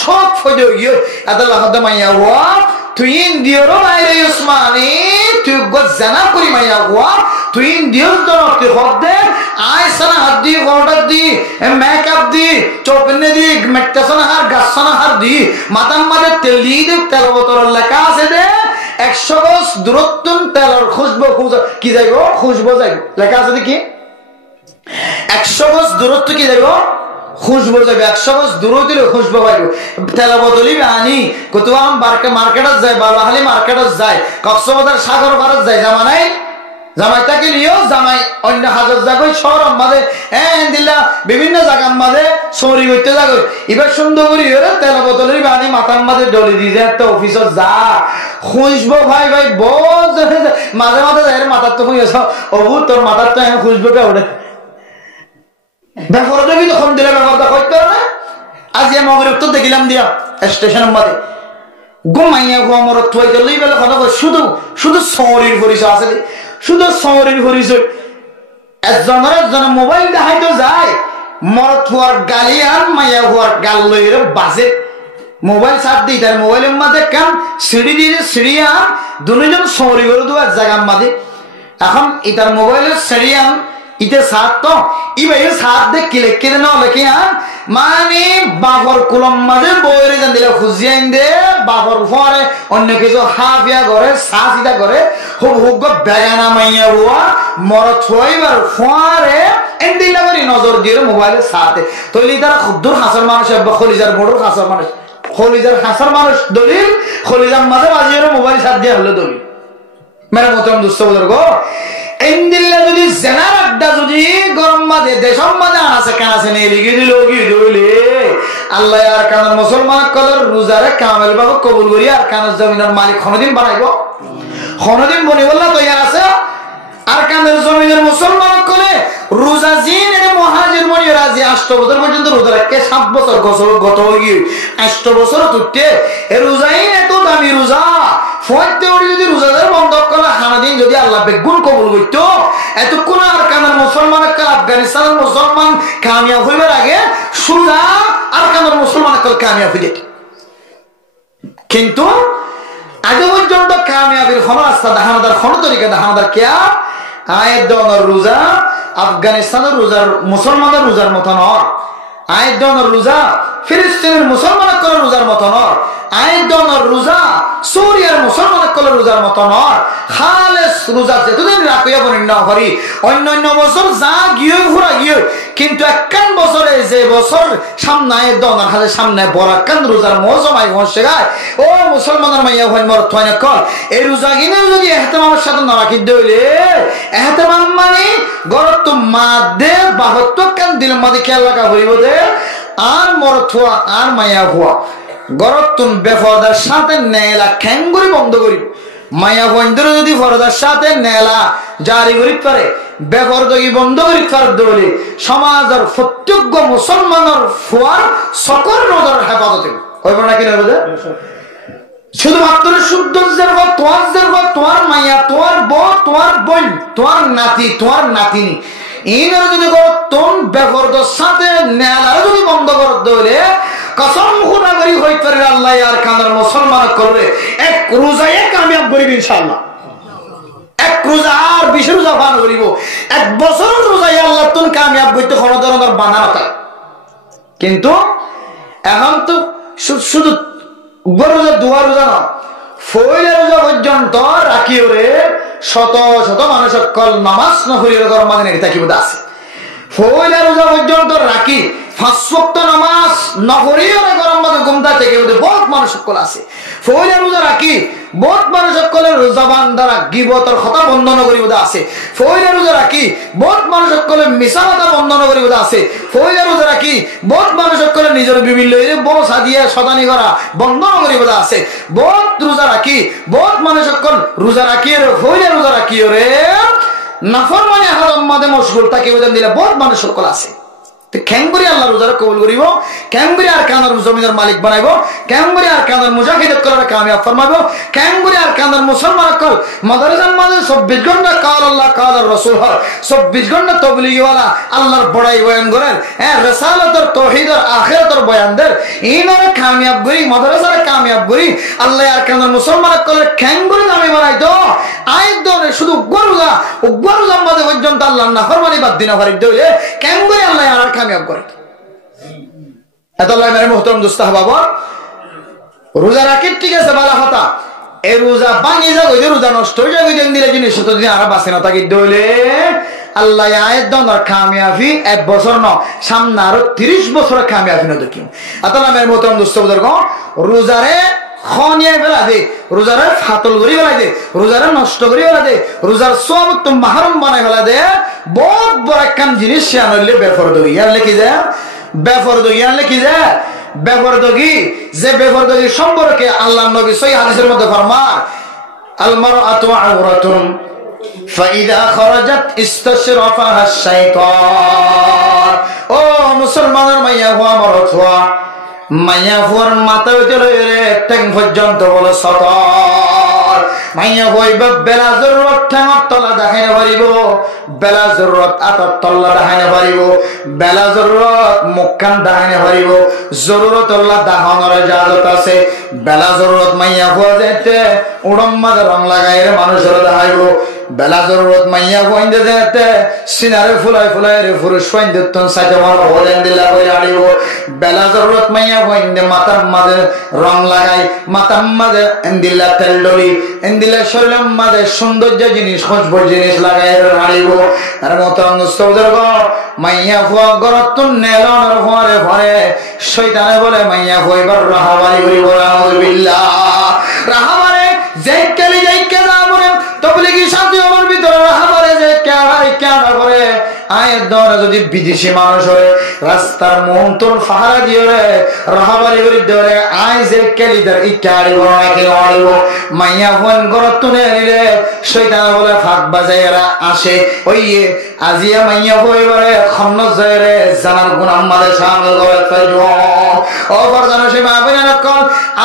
সব ফজে গিয়ে আল্লাহ মাইয়া হওয়া তুই ইন্দিয়র বাইরে উসমানী তুই জানা করি মাইয়া হুয়া তুই দিওস দরতে হদে আয়সানা হাদি গড়া দি মেকআপ দি চোপনে দি মেট্টাসনা হার গাসনা হার দি মাতাম মাদে তেলি দি তেল বোতল লেখা আছে দে 100 গজ দূরত্ব তেলর খুশবু কি যাইবো খুশবু যাইবো লেখা আছে কি 100 গজ দূরত্ব কি যাইবো খুশবু যাবে 100 গজ দূরত্ব দিলে খুশবু পাইবো তেল বোতলি আনি কতবা মার্কেটত যায় বালাহালি মার্কেটত যায় কক্সবাজার সাগর পারত যায় জামানাই জামাইটাকে নিয়েও জামাই অন্য হাজার জায়গায় শহর মাঝে দিল্লা বিভিন্ন জায়গার মাঝে সরি করতে যাগো এবার সুন্দর করি তেল বোতলের বানি মাথার মাঝে ডলি দিয়ে একটা অফিসত যা খুঁজবো ভাই ভাই বহুত মাঝে মাঝে যাই মাথার তো খুঁজেছ অবু তোর মাথার তো এখন খুঁজবো কে ওঠে ব্যাপারটা কিন্তু কম দিলে ব্যাপারটা করতে না আজ মগরিব তো দেখিলাম দিয়া স্টেশনের মাঝে ঘুমাইয়া ঘুমার থই লই বেলা কথা শুধু শুধু শরীর পরিচয় আছে শুধু শরীর পরিচয় একজনের মোবাইল দেখাইতো যায় মরত হওয়ার গালি আর মাইয়া হওয়ার গাল লইরে বাজে মোবাইল সাথ দিই তার মোবাইলের মাঝে কাম সিঁড়ি দিয়ে সিঁড়ি আন দুজন শরীর করে দেওয়ার জায়গার মাঝে এখন ইতার মোবাইলের সিঁড়ি আন ইতে সাত তো ইবাইয়ের সাত দে কিলে কেদে না লেখে আন মানে বাবর কুলম মাঝে বইরে যান দিলে খুঁজিয়ে দে বাবর ফরে অন্য কিছু হাফিয়া করে সাসিটা করে খুব হুক বেগানা মাইয়া বুয়া মরত হইবার ফরে এন্ডিলা করে নজর দিয়ে মোবাইলের সাথে তৈলি তারা খুদ্দুর হাসার মানুষ খলিজার বড় হাসার মানুষ খলিজার হাসার মানুষ দলিল খলিজার মাঝে বাজিয়ে মোবাইল সাথ দিয়ে হলো দলিল মেরা মতম দুস্থ বুজুর্গ এন্ডিল্লা যদি জেনার আড্ডা যদি গরম মাঝে দেশম মাঝে আনাছে কানাছে নেই লিখে দিল কি দইলে আল্লাহ আর কানার মুসলমান কলর রোজারে কামেল বাবু কবুল করি আর কানার জমিনের মালিক কোনদিন বানাইব কোনদিন বনি বললা তৈয়ার আছে আর কানের জমিনের মুসলমান করে রোজা জিন এর মহাজির মনি রাজি 8 বছর পর্যন্ত রোজা রাখে 7 বছর গত হয়ে গিয়ে 8 বছর তুটে এ রোজাই এত দামি রোজা ফয়তে ওরি যদি রোজাদার বন্ধ করা হানাদিন যদি আল্লাহ বেগুন কবুল করত এতক্ষণ আর কানের মুসলমান কাল আফগানিস্তানের মুসলমান কামিয়াব হইবার আগে সুজা আর কানের মুসলমান কাল কামিয়াব হয়ে যেত কিন্তু আগে পর্যন্ত কামিয়াবির কোন রাস্তা দেখানোদার কোন তরিকা দেখানোদার কেয়া আয়ের দনের রোজা আফগানিস্তানের রোজার মুসলমানের রোজার মতো নয় আয়ের দনের রোজা ফিলিস্তিনের মুসলমানের কলে রোজার মতো নয় আয়ের দনের রোজা সুরিয়ার মুসলমানের কলে রোজার মতো নয় খালেস রোজা যেতদিন রাখিয়া বনিন না করি অন্য বছর যা গিয়ে ঘুরা গিয়ে কিন্তু একখান বছরে যে বছর সামনে আয়ের দনের হাতে সামনে বড় একখান রোজার মৌসুমাই বসে গায় ও মুসলমানের মাইয়া হয় মর থয় না কল এই রোজা কিনে যদি এহতেমামের সাথে না রাখি দইলে এহতেমাম মানে গরত মাদে বাহত্ব কান দিলের মাঝে খেয়াল রাখা হইব দে আর মর থোয়া আর মাইয়া হওয়া গরতুন বেফরদার সাথে নেলা খ্যাঙ্গুরি বন্ধ করি মায়া বন্ধুর যদি ফরদার সাথে নেলা জারি করি পারে বেফরদগি বন্ধ করি পার দলে সমাজের প্রত্যেক মুসলমানের ফুয়ার সকল রোজার হেফাজতে হইব না কিনা রোজা শুধুমাত্র শুদ্ধের বা তোমার মাইয়া তোমার বউ তোমার বোন তোমার নাতি তোমার নাতিনি ইনার যদি গরতুন বেফরদার সাথে নেলা যদি বন্ধ করে দলে কসম খুদা করি হই পারে আল্লাহ আর কানার মুসলমান করবে এক রোজায় কামিয়াব করিব ইনশাআল্লাহ এক রোজা আর 20 রোজা পালন করিব এক বছর রোজায় আল্লাহ তুন কামিয়াব করতে কোন ধরনের বাধা না কিন্তু এখন তো শুধু রোজা দুয়া রোজা না ফয়লা রোজা পর্যন্ত রাখি ওরে শত শত মানুষ কল নামাজ না করি গরম মানে নেই থাকিব আছে ফয়লা রোজা পর্যন্ত রাখি 5 ওয়াক্ত নামাজ না পড়িও না গরম মাঝে ঘুমটা থেকে বহুত মানুষ সকল আছে ফয়লা রোজা রাখি বহুত মানুষ সকলের জবান দ্বারা গীবতের কথা বন্ধ করিব আছে ফয়লা রোজা রাখি বহুত মানুষ সকলের মিছা কথা বন্ধ করিব আছে ফয়লা রোজা রাখি বহুত মানুষ সকলের নিজের বিভিন্ন লইরে বসা দিয়ে শতানি করা বন্ধ করিব আছে বহুত রোজা রাখি বহুত মানুষ সকল রোজা রাখি রে ফয়লা রোজা রাখি রে নাফরমানি হারাম মাঝে মশগুল থাকে ওজন দিলে বহুত মানুষ সকল আছে কেমন আল্লাহ রোজার কবুল করিব, কেমন আর কানার জমিনের মালিক বানাইব, কেমন আর কানার মুজাহিদ করার কামিয়াব ফরমাইব, কেমন আর কানার মুসলমান কল মাদ্রাসার মাঝে 24 ঘন্টা কাল আল্লাহ কাল রাসূল হয়, 24 ঘন্টা তাবলীগ ওয়ালা আল্লাহর বড়াই বয়ান করেন, রিসালাতের তাওহীদের আখিরাতের বয়ান দেন, ইনার কামিয়াব করি মাদ্রাসার কামিয়াব করি আল্লাহ আর কানার মুসলমান কল কেমন নামে বানাইতো আয়াত দনে শুধু গরুলা ও গরুলার মাঝে পর্যন্ত আল্লাহ না ফরমানি বাদ দিনা ফারিদ দইলে কেমন আল্লাহ আর কামিয়াব করে। এত আল্লাহ মেরে মুহতারাম দোস্ত বাবা, রোজা রাখি ঠিক আছে ভালো কথা, এই রোজা ভাঙি যাক ওই যে রোজা নষ্ট হয়ে যাবে দিন দিলে জিনিস দিন আর বাঁচে না থাকি দইলে আল্লাহ আয়াত দনের কামিয়াবি 1 বছর ন সামনে আরো 30 বছরের কামিয়াবি না দেখি। এত আল্লাহ মেরে মুহতারাম দোস্ত বুজুর্গ, রোজারে খনিয়ে ফেলা দে, রোজারে ফাতল করি ফেলা দে, রোজারে নষ্ট করি ফেলা দে, রোজার সব তো মাহরুম বানাই ফেলা দে, বহুত বড় একখান জিনিস সে আনলে বেফরদগি আনলে কি যায়, বেফরদগি আনলে কি যায়, বেফরদগি যে বেফরদগি সম্পর্কে আল্লাহ নবী সহিহ হাদিসের মধ্যে ফরমান আল মারআতু আওরাতুন ফাইদা খারাজাত ইস্তাশরাফাহা আশ-শাইতান। ও মুসলমানের মাইয়া হওয়া মরদ হওয়া মাইয়া ফুয়ার মাথা হইতে লইরে ট্যাং পর্যন্ত বলো সতর, মাইয়া হইবা বেলা জরুরত ঠ্যাঙর তলা দেখাই না পারিব, বেলা জরুরত আতর তল্লা দেখাই না পারিব, বেলা জরুরত মুখখান দেখাই না পারিব, জরুরত আল্লাহ দেখানোর ইজাজত আছে। বেলা জরুরত মাইয়া ফুয়া যেতে উড়ম মাঝে রং লাগাইরে মানুষের দেখাইব, বেলা জরুরত মাইয়া ফুয়াইন্দে যেতে সিনারে ফুলাই ফুলাই রে পুরুষ ফাইন্দে তন সাইতে মার ওদেন দিলা কই আড়িব, বেলা জরুরত মাইয়া ফুয়াইন্দে মাথার মাঝে রং লাগাই, মাথার মাঝে এন্দিলা তেল ডলি, এন্দিলা শরীরের মাঝে সৌন্দর্য জিনিস খুশবুর জিনিস লাগাই আড়িব। আর মত অনুস্তবদর্গ মাইয়া ফুয়া গরত নেলন ভরে ভরে শয়তানে বলে মাইয়া ফুয়াইবার রাহাবারি করিব, আউযুবিল্লাহ রাহাবারে যে কেলি যাই কেদা বলে তাবলীগী সাথী আমার ভিতরে রাহাবারে যে কেড়াই কেড়া করে আয়ের দরে যদি বিদেশি মানুষ হয়ে রাস্তার মন্তর ফাহারা দিয়ে রে রাহাবারি করি ধরে আয় যে কেলিদার ইত্যাদি বড় কেন আড়িব মাইয়া ফোন গরত তুলে নিলে শয়তান বলে ফাঁক বাজাই এরা আসে ওই আজিয়া মাইয়া পরিবারে খন্ন যায় রে জানার গুণ আমাদের সামনে করে ফেলব ও বর্তমানে সে মা বলে নকল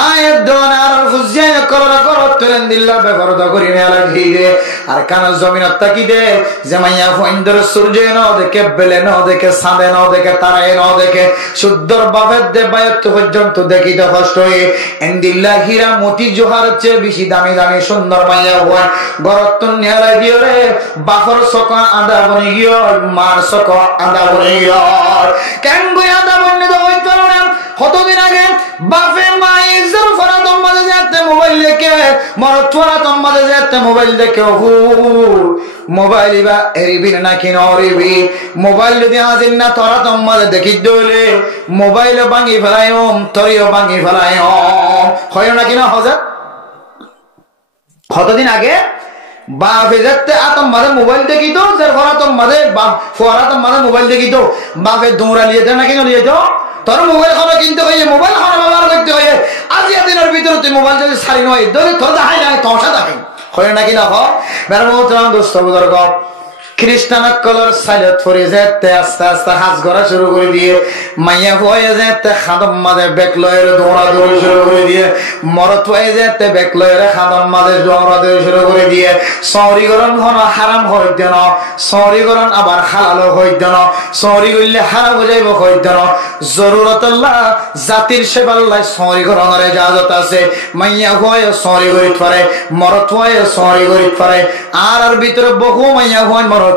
আয়ের দন আর ফুজিয়ে নকল গরত তুলে দিল্লা বেপরদা করি নেলা ঘিরে আর কান জমিনত তাকি দে যে মাইয়া ফোন ধরে সূর্য ন দেখে বেলে ন দেখে সাঁদে ন দেখে তারায় ন দেখে শুদ্ধর বাবের দে বায়ত্ত পর্যন্ত দেখি তো কষ্ট হয়ে এন্দিল্লা হীরা মতি জোহার চেয়ে বেশি দামি দামি সুন্দর মাইয়া ফোন গরত নেলা দিয়ে রে বাফর সকা আদা বনি গিয়ে মার সকা আদা বনি গিয়ে কেন গই আদা বনি তো ওই কারণে কতদিন আগে বাপে মাই জোর ফরা তোমাদের যাতে মোবাইল দেখে মরত ফরা তোমাদের যাতে মোবাইল দেখে হু মোবাইল বা এরিবি না কি নরিবি মোবাইল যদি আজিন না তোরা তোমাদের দেখি দলে মোবাইল ভাঙি ফেলায়ম তরিও ভাঙি ফেলায়ম হয় না কি না হযরত কতদিন আগে বাপে যাতে আতম মাঝে মোবাইল দেখি তো যার ফরা তোমাদের বাপ ফরা তোমাদের মোবাইল দেখি তো বাপে দৌড়া লিয়ে দেয় না কি লিয়ে তো তোর মোবাইল খানো কিনতে হয়ে মোবাইল খানো ব্যবহার করতে হয়ে আজিয়া দিনের ভিতরে তুই মোবাইল যদি সারি নয় ধরে তোর দেখাই না তোষা দেখে হয় নাকি না মেরে মোহতারাম দোস্ত বুজুর্গ খ্রিস্টান কলর সাইলেট ফরে যেতে আস্তে আস্তে হাজ করা শুরু করে দিয়ে মাইয়া হয়ে যেতে খাদম মাঝে বেক লয়ের দৌড়া দৌড়ি শুরু করে দিয়ে মরত হয়ে যেতে বেক লয়ের খাদম মাঝে দৌড়া দৌড়ি শুরু করে দিয়ে সৌরিকরণ হন হারাম হইতে ন সৌরিকরণ আবার হালালো হইতে ন সৌরি করলে হারাম বুঝাইব হইতে ন জরুরতুল্লাহ জাতির সেবাল্লাহ সৌরিকরণের ইজাজত আছে মাইয়া হয়ে সৌরি করিত পারে মরত হয়ে সৌরি করিত পারে আর ভিতরে বহু মাইয়া হন মরত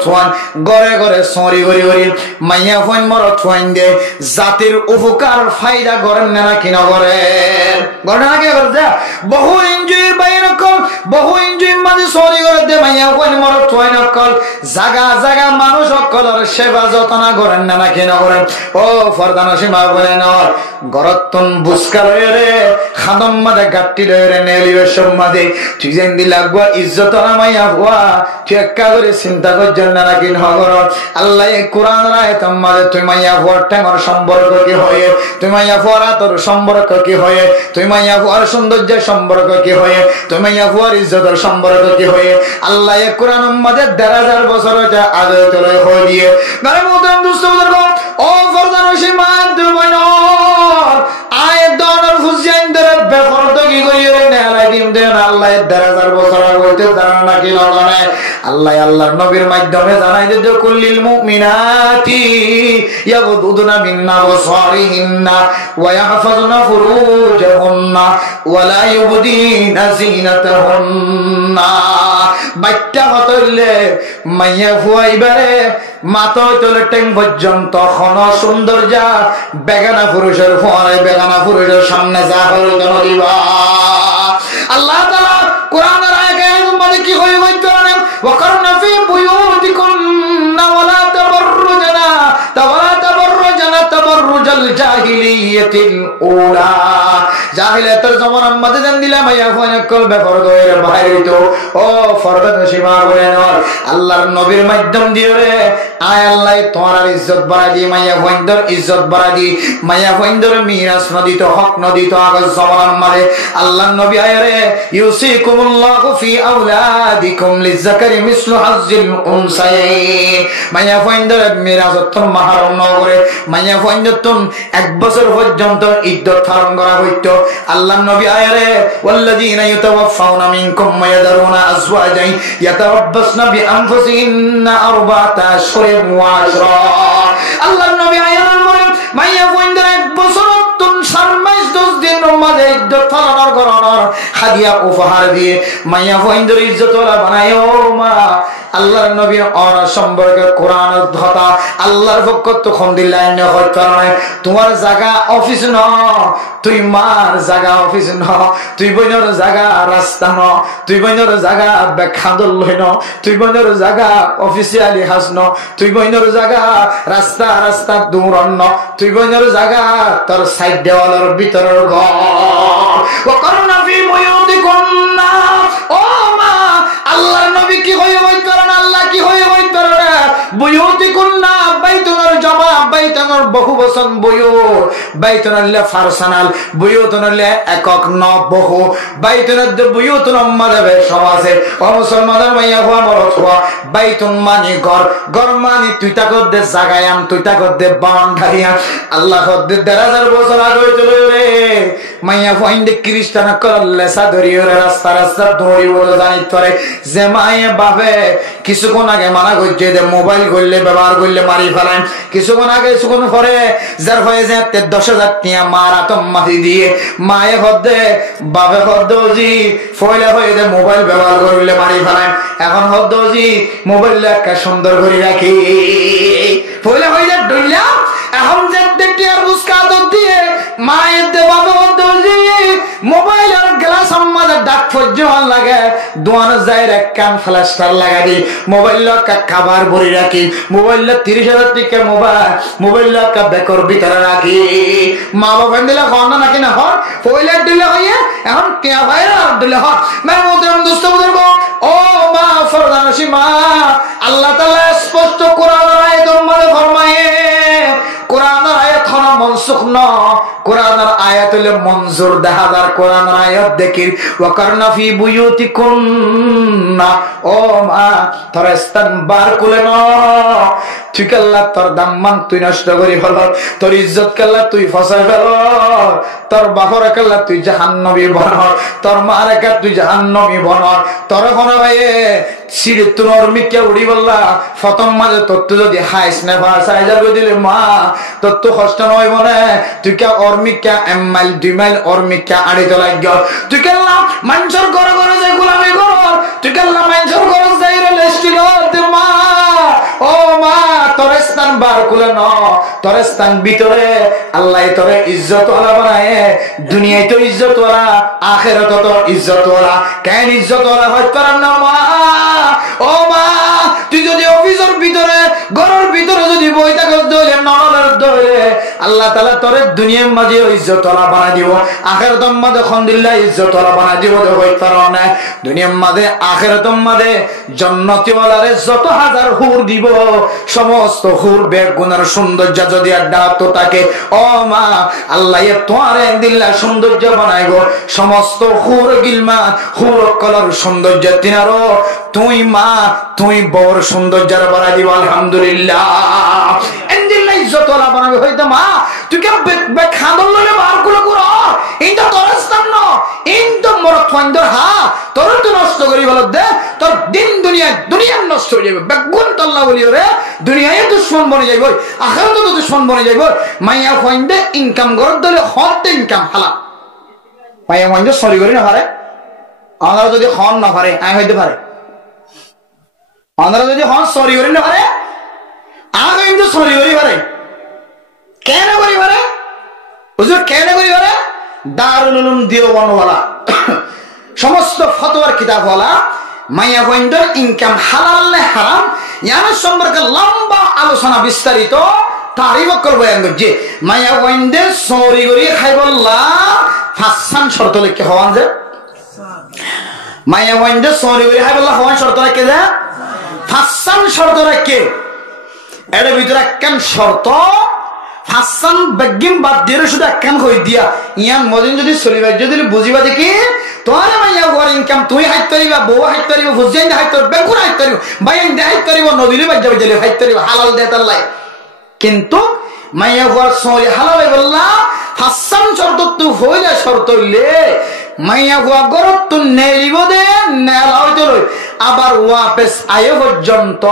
গড়ে গড়ে সরি গড়ি গড়ি মাইয়া ফোন মরত ফোন দে জাতির উপকার ফায়দা করেন না কিনা করেন গড়ে না কি করতে বহু এনজয়ের বাইরে কল বহু এনজয়ের মাঝে সরি করে দে মাইয়া ফোন মরত ফোন কল জায়গা জায়গা মানুষ সকলের সেবা যত্ন করেন না কিনা করেন ও ফরদানা সীমা বলে নর গরতন বুসকা লয়ে রে খাদম মাঝে গাট্টি লয়ে রে নেলিবে সব মাঝে তুই যেন দিলা গুয়া ইজ্জত না মাইয়া হুয়া তুই একা করে চিন্তা কর আল্লাহ কোরআন আয়াত আমাদের তুই মাইয়া ফুয়ার ঠ্যাঙর সম্পর্ক কি হয়ে তুই মাইয়া ফুয়ার আতর সম্পর্ক কি হয়ে তুই মাইয়া ফুয়ার সৌন্দর্যের সম্পর্ক কি হয়ে তুই মাইয়া ফুয়ার ইজ্জতের সম্পর্ক কি হয়ে আল্লাহ কোরআন আমাদের ১,৫০০ বছর আগে চলে হয়ে দিয়ে মেরে মোহতারাম দোস্ত বুজুর্গ ও ও ফরদানসি মাদুর বইনর আয় দনর ফুজিয়াইন্দর বেফরদ কি কইরে নেলাই দিম দেন আল্লাহ 1000 বছর হইতে জানা নাকি লগানে আল্লাহ আল্লাহর নবীর মাধ্যমে জানাই দে কুল্লিল মুমিনাতি ইয়াগুদুনা মিন আবসারিহিন্না ওয়া ইয়াহফাজুনা ফুরুজাহুন্না ওয়া লা ইউবদিনা জিনাতাহুন্না বাচ্চা হতলে মাইয়া ফুয়াইবারে মাথা তোলে টেং পর্যন্ত খন সৌন্দর্য বেগানা পুরুষের ফোয়ারে বেগানা পুরুষের সামনে যা হলো কেন দিবা আল্লাহ তাআলা কোরআনের আয়াতের মধ্যে কি কই করেন ওয়াকারনা ফি বুয়ুতিকুন্না ওয়ালা তাবাররুজনা তাবাররুজাল জাহিলিয়াতিল উলা জাহিলিয়াতের জামানার মধ্যে জান দিলা মাইয়া ফোয়ানকল বেপরদ হয়ে বাইরে হইতো ও ফরদ সীমা করেন আল্লাহর নবীর মাধ্যম দিয়ে রে আয় আল্লাহ তোমার ইজ্জত বাড়াই দি মাইয়া ফোয়ানদের ইজ্জত বাড়াই দি মাইয়া ফোয়ানদের মিরাস নদী তো হক নদী তো আগের জামানার মধ্যে আল্লাহর নবী আয় রে ইউসিকুমুল্লাহু ফি আওলাদিকুম লিযাকারি মিসলু হাজ্জিল উনসায়াইন মাইয়া ফোয়ানদের মিরাস তো মাহরম নগরে মাইয়া ফোয়ানদের তো 1 বছর পর্যন্ত ইদ্দত ধারণ করা হইতো আল্লাহর নবী আয় রে ওয়াল্লাযিনা ইয়াতাওয়াফাউনা মিনকুম ওয়া ইয়াদারুনা আজওয়াজান ইয়াতারাব্বাসনা বিআনফুসিহিন্না আরবাআতা আশহুরিন ওয়া আশরা আল্লাহর নবী আয় রে মাইয়া ফোয়ানদের 1 বছর তুন 4 মাস 10 দিন মধ্যে ইদ্দত ধারণ করানোর হাদিয়া উপহার দিয়ে মাইয়া ফোয়ানদের ইজ্জত ওলা বানায় ও মা আল্লাহর নবী আর সম্পর্কে কোরআনের কথা আল্লাহর পক্ষ তো খন্দিল্লাহ না হয় কারণে তোমার জায়গা অফিস ন তুই মার জায়গা অফিস ন তুই বইনর জায়গা রাস্তা ন তুই বইনর জায়গা বেখাদল লই ন তুই বইনর জায়গা অফিসিয়ালি হাস ন তুই বইনর জায়গা রাস্তা রাস্তা দূর ন তুই বইনর জায়গা তোর সাইড দেওয়ালের ভিতরের ঘর ও করুণা ফি বুয়ুতিকুন্না ও মা আল্লাহর নবী কি হয়ে করেন আল্লাহ কি হয়ে করেন বুয়ুতিকুন্না বাইতুনার জামা বাইতুনার বহু বচন বুয়ুত বাইতুনাল পার্সোনাল বুয়ুতুনাল একক ন বহু বাইতুনাদ বুয়ুতুন মাদাবে সমাজে ও মুসলমানের মাইয়া হওয়া মরত হওয়া বাইতুন মানে ঘর ঘর মানে তুই তাকর দে জাগায়াম তুই তাকর দে বাউন্ডারিয়া আল্লাহ হদ্দে 1000 বছর আগে হইছিল রে মাইয়া ফাইন্ডে খ্রিস্টান করলে সাদরিও রাস্তা রাস্তা দৌড়ি বলে জানি তোরে যে মায়ে বাপে কিছুক্ষণ আগে মানা করছে যে মোবাইল করলে ব্যবহার করলে মারি ফেলেন কিছুক্ষণ আগে কিছুক্ষণ পরে যার হয়ে যে 10,000 টিয়া মার আতম মাটি দিয়ে মায়ে হদ্দে বাপে হদ্দজি ফয়লা হয়ে যে মোবাইল ব্যবহার করলে মারি ফেলেন এখন হদ্দজি মোবাইল একটা সুন্দর করে রাখি ফয়লা হয়ে যে ডইলা এখন যে টিয়ার বুসকা দিয়ে মায়ের দে বাবা হদ্দজি মোবাইল আর গ্লাস আমাদের ডাক ফজ্জন লাগে দোয়ান যায় এক কান ফ্ল্যাশটার লাগাই মোবাইল কা খাবার ভরি রাখি মোবাইল 30,000 টাকা মোবাইল কা বেকর ভিতরে রাখি মা বাবা দিলে হন না নাকি না হন পয়লা দিলে হইয়ে এখন টিয়া ভাইরা দিলে হন মানে মোহতরম দোস্ত বুজুর্গ ও মা ফরদানসি মা আল্লাহ তাআলা স্পষ্ট কোরআনের আয়াতের মধ্যে ফরমায়ে কোরআনের আয়াত হলো মনসুখ ন কোরআনের আয়াত হলো মনজুর দেহাদার কোরআনের আয়াত দেখির ওয়াকারনা ফি বুয়ুতিকুন্না ও মা তোর স্থান বার কুলে ন তুই আল্লাহ তোর দাম্মান তুই নষ্ট করি ফেল তোর ইজ্জত কাল্লা তুই ফসাই ফেল তোর বাপর কাল্লা তুই জাহান্নামী বন তোর মার একা তুই জাহান্নামী বন তোর কোনো ভাইয়ে সিঁড়ি তুনোর মিকে উড়ি বললা প্রথম মাঝে তোর তো যদি হাইস না ভাষায় যাবে দিলে মা তোর তো কষ্ট নয় বলে তুই কে অর্মিকা 1 মাইল 2 মাইল অর্মিকা আড়ি তো লাগ তুই কেল্লা মানুষের ঘরে ঘরে যাই গোলামি কর তুই কেল্লা মানুষের ঘরে যাই রেস্টুরেন্ট মা ও মা তোর স্থান বার কুলে ন তোর স্থান ভিতরে আল্লাহ তোরে ইজ্জত ওয়ালা বানায় দুনিয়ায় তো ইজ্জত ওয়ালা আখিরাতে তো ইজ্জত ওয়ালা কেন ইজ্জত ওয়ালা হয় করার না মা ও মা তুই যদি অফিসের ভিতরে ঘরের ভিতরে যদি বই থাকস দইলে নরলের দইলে আল্লাহ তাআলা তোরে দুনিয়ার মাঝে ইজ্জত ওয়ালা বানাই দিব আখিরাতের মাঝে খন্দিল্লাহ ইজ্জত ওয়ালা বানাই দিব হই পারো না দুনিয়ার মাঝে আখিরাতের মাঝে জান্নাতি ওয়ালারে যত হাজার হুর দিব সমস্ত হুর বেগুনার সৌন্দর্য যদি আড্ডা তো তাকে ও মা আল্লাহ তোরে দিল্লা সৌন্দর্য বানাইবো সমস্ত হুর গিলমা হুর কলর সৌন্দর্য তিনারো তুই মা তুই বড় সৌন্দর্য বানাই দিব আলহামদুলিল্লাহ ইনদিল্লাহ ইজ্জত ওলা বানাবে হইতো মা তুই কে খাদল ললে বার গুলো করো ইনটা তোর স্থান ন ইনটা মোর ফাইন্দর হা তোর তো নষ্ট করি বল দে তোর দিন দুনিয়া নষ্ট হয়ে যাবে বেগুন তল্লা বলি রে দুনিয়ায় দুশমন বনে যাইব আখিরাতে তো দুশমন বনে যাইব মাইয়া ফাইন্দে ইনকাম করত দলে হতে ইনকাম হালাল মাইয়া ফাইন্দে সরি করি না পারে আমরা যদি হন না পারে আই হইতে পারে আমরা যদি হন সরি করি না পারে আগে কিন্তু সরি করি পারে কেন করি পারে হুজুর কেন করি পারে দারুল উলুম দেওবন্দওয়ালা সমস্ত ফতোয়ার কিতাবওয়ালা মাইয়া বইন্দের ইনকাম হালাল না হারাম ইয়ার সম্পর্কে লম্বা আলোচনা বিস্তারিত তারিফ করবো যে মাইয়া বইন্দের সরি করি খাইবল্লা ফাসান শর্ত লিখে হওয়ান যে মাইয়া বইন্দের সরি করি খাইবল্লা হওয়ান শর্ত লিখে যে ফাসান শর্ত রাখে এর ভিতরে একখান শর্ত ফাসান বেগিম বাদ দিয়ে শুধু একখান কই দিয়া ইয়ান মদিন যদি চলিবার যদি বুঝিবা দেখি তোমার মাইয়া ঘর ইনকাম তুই হাইত পারিবা বউ হাইত পারিবা ফুজাইন হাইত পারিবা বেগুন হাইত পারিবা বাইন দে হাইত পারিবা নদীলে বাজ্জা বাজ্জালে হাইত পারিবা হালাল দে তাল্লাই কিন্তু মাইয়া ঘর সরি হালাল বললা ফাসান শর্ত তো হইলা শর্ত হইলে মাইয়া ঘর তো নেলিব দে নেলা হইতে লই আবার ওয়াপেস আয় পর্যন্ত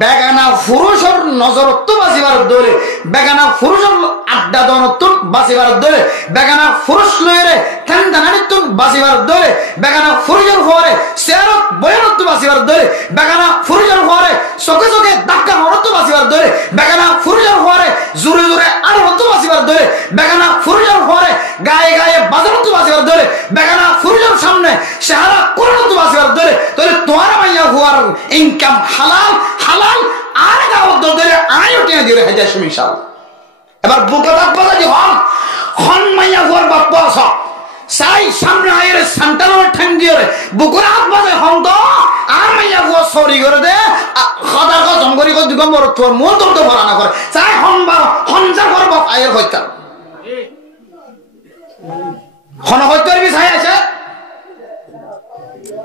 বেগানা পুরুষের নজরত্ব বাঁচিবার দলে বেগানা পুরুষের আড্ডা দনত্ব বাঁচিবার দলে বেগানা পুরুষ লইরে ঠান্ডানিত্ব বাঁচিবার দলে বেগানা পুরুষের হওয়ারে চেয়ারত বয়ানত্ব বাঁচিবার দলে বেগানা পুরুষের হওয়ারে চোখে চোখে ধাক্কা হরত্ব বাঁচিবার দলে বেগানা পুরুষের হওয়ারে জোরে জোরে আড়হত্ব বাঁচিবার দলে বেগানা পুরুষের হওয়ারে গায়ে গায়ে বাজারত্ব বাঁচিবার দলে বেগানা পুরুষের সামনে চেহারা করণত্ব বাঁচিবার দলে তাহলে তোমার মাইয়া হওয়ার ইনকাম হালাল হালাল আর গাওয়ার দলে আয়ও টেনে দিয়ে রেখে যায় সুমিশাল এবার বুকে বাপ বাজা হন হন মাইয়া হওয়ার বাপ্পা আসা সাই সামনে আয়ের সন্তানের ঠ্যাং দিয়ে বুকুর হাত বাজে হন তো আর মাইয়া হওয়া সরি করে দে খদার কসম করি কই দিগম্বর তোর মন তো ভরা না করে চাই হন বা হনজা করব আয়ের হত্যা হন হত্যা বি চাই আছে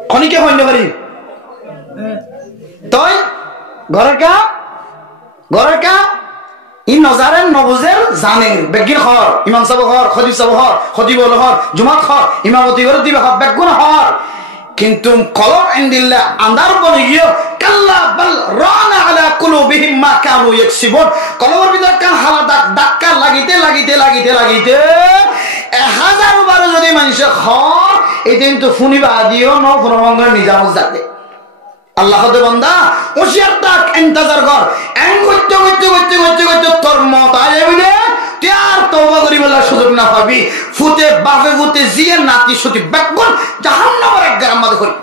খনিকে হইতে পারি তই ঘরের কা ই নজারের নবুজের জানের বেগির হর ইমাম সাহেব হর খতিব সাহেব হর খতিব হর জুমাত হর ইমামতি করে দিবে হর বেগুন হর কিন্তু কলব ইনদিল্লাহ আন্দার বলে গিয়ে কাল্লা বাল রানা আলা কুলুবিহিম মা কানু ইয়াকসিবুন কলবের ভিতর কান হালা ধাক্কা লাগিতে 1000 বার যদি মানুষ হর এই দিন তো ফুনিবা দিও ন ফুনমঙ্গল নিজামত যাবে আল্লাহ দে বান্দা ওশিয়ার তাক ইন্তজার কর এন করতে তোর মত আইবে তুই আর তওবা করি বলার সুযোগ না পাবি ফুতে বাপে ফুতে জিয়ে নাতি সতি বেগুন জাহান্নামের এক গ্রাম মধ্যে করি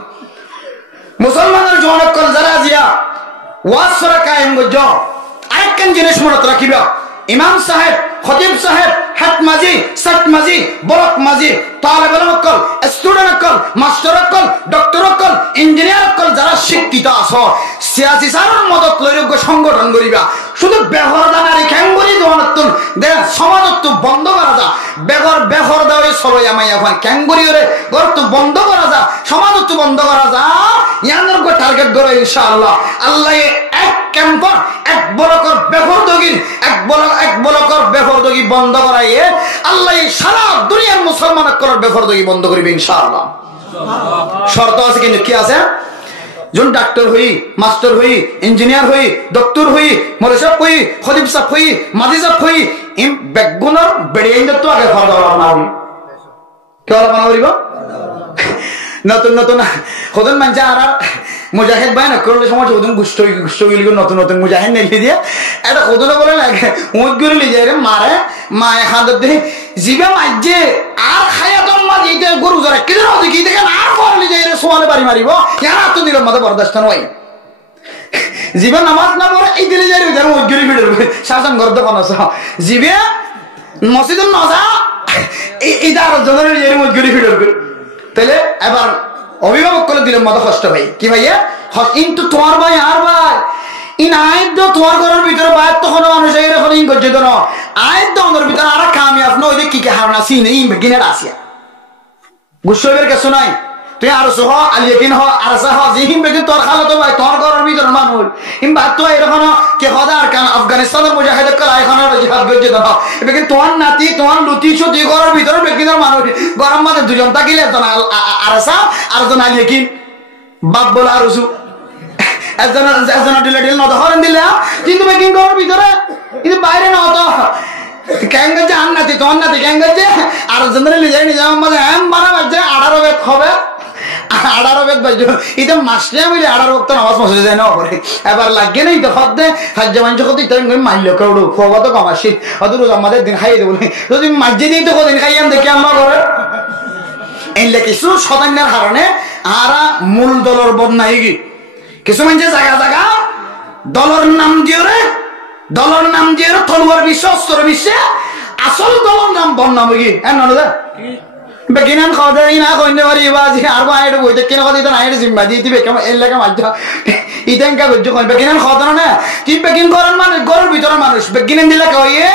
মুসলমানের জনক কল যারা জিয়া ওয়াজ করা কায়েম গজ আরেকখান জিনিস মনে রাখিবা ইমাম সাহেব খতিব সাহেব হাত মাজি সাত মাজি বরক মাজি তালেব ইলম call student call master call doctor call engineer call যারা শিক্ষিত আছো সিয়াসি সারার মদত লইরোগ্য সংগঠন করিবা শুধু বেহরদানারি ক্যাঙ্গরি দোয়ানতুন দে সমাজত্ব বন্ধ করা যা বেহরদা হয়ে সবাই আমায় এখন ক্যাঙ্গরি রে গর্ত বন্ধ করা যা সমাজত্ব বন্ধ করা যা ইয়ানের গো টার্গেট করে ইনশাআল্লাহ আল্লাহ এক ক্যাম্পার এক বলকর বেহরদগির এক বলকর বেহরদগি বন্ধ করাইয়ে আল্লাহ সারা দুনিয়ার মুসলমান করার বেহরদগি বন্ধ করিবে ইনশাআল্লাহ শর্ত আছে কিন্তু কি আছে जोन डॉक्टर हुई मास्टर हुई इंजीनियर हुई डॉक्टर हुई मौलवी साहब हुई खतीब साहब हुई माजी साहब हुई इन बेगुनर बेड़ियाइन तो आगे फरदा बनावि क्या बनावरिबो नतुन खुदन मानजा आरा मुजाहिद भाई ना करले समझ खुदन गुष्टो गइल नतुन मुजाहिद नेली दिया এটা খুদনে বলে লাগে উঁত করে লি যায় রে মারে মায়ে খাদত দে জিবা মাইজে আর খায়াতন মাজিতে গরু জরা কিদর হদি কি দেখেন আর করলি যায় রে সোয়ালে বাড়ি মারিব ইয়ারা তো দিল মতে বরদাস্ত নয় জিবা নামাজ না পড়ে এই দিলে যায় রে উঁত করে ভিড় শাসন করতে কোনস জিবে মসজিদে নজা এই দার জনের যায় উঁত করে ভিড় তাহলে এবার অভিভাবক করে দিলে মতে কষ্ট ভাই কি ভাইয়া কিন্তু তোমার ভাই আর ভাই ইন আয়দ তোমার ঘরের ভিতরে বাইরে তো কোনো মানুষ এরকম ইন করছে তো না আয়দ ওদের ভিতরে আর কামিয়াব নয় ওই কি হারনা সিন ইন বেগিনার আসিয়া গুসবের কিছু নাই তুই আরসু হ আলিয়াকিন হ আরসা হ জিহিম বেগিন তোর খালো তো ভাই তোর ঘরের ভিতর মানুষ ইমবা তো এরকম কে হদার কান আফগানিস্তানের মুজাহিদ কলা এখানে জিহাদ গজ্জে দাও বেগিন তোর নাতি তোর লুতি ছুটি ঘরের ভিতর বেগিনের মানুষ গরম মাঝে দুজন থাকিলে একজন আরসা আর একজন আলিয়াকিন বাপ বলে আরসু একজন ডিলে ডিল নত হরেন দিলে কিন্তু বেগিন ঘরের ভিতরে কিন্তু বাইরে না হতো কেন গেছে আন নাতি তোর নাতি কেন গেছে আর জেনারেলি যাই নিজে মানে এম বানা বাজছে 18 বেদ হবে 18 বেদ বাজছে এটা মাসলে মিলে 18 বক্ত নামাজ মসজিদে যায় না করে এবার লাগে না এটা হদ্দে হাজ্জা মানছ কত ইতাই মাইল কাউড়ো খোয়া তো কমাসি অত রোজ আমাদের দিন খাইয়ে দেবো যদি মাঝে দিন তো কদিন খাইয়াম দেখি আমরা করে এনলে কিছু শতান্যের কারণে আরা মূল দলর বদনাই কি কিছু মানুষের জায়গা জায়গা দলর নাম দিয়ে রে দলর নাম দিয়ে তলোয়ার বিশ্ব অস্ত্র বিশ্বে আসল দলর নাম বন্যা কি হ্যাঁ নদা বেকিনান খাওয়া দেয় না কইতে পারি বাজি আর বাইরে বইতে কেন কথা ইতান আইরে জিম্মা দিয়ে দিবে কেমন এর লাগে মাঝ ইতেনকা গজ্জ কই বেকিনান খাওয়া না কি বেকিন করার মানে ঘরের ভিতরের মানুষ বেকিনান দিলে কইয়ে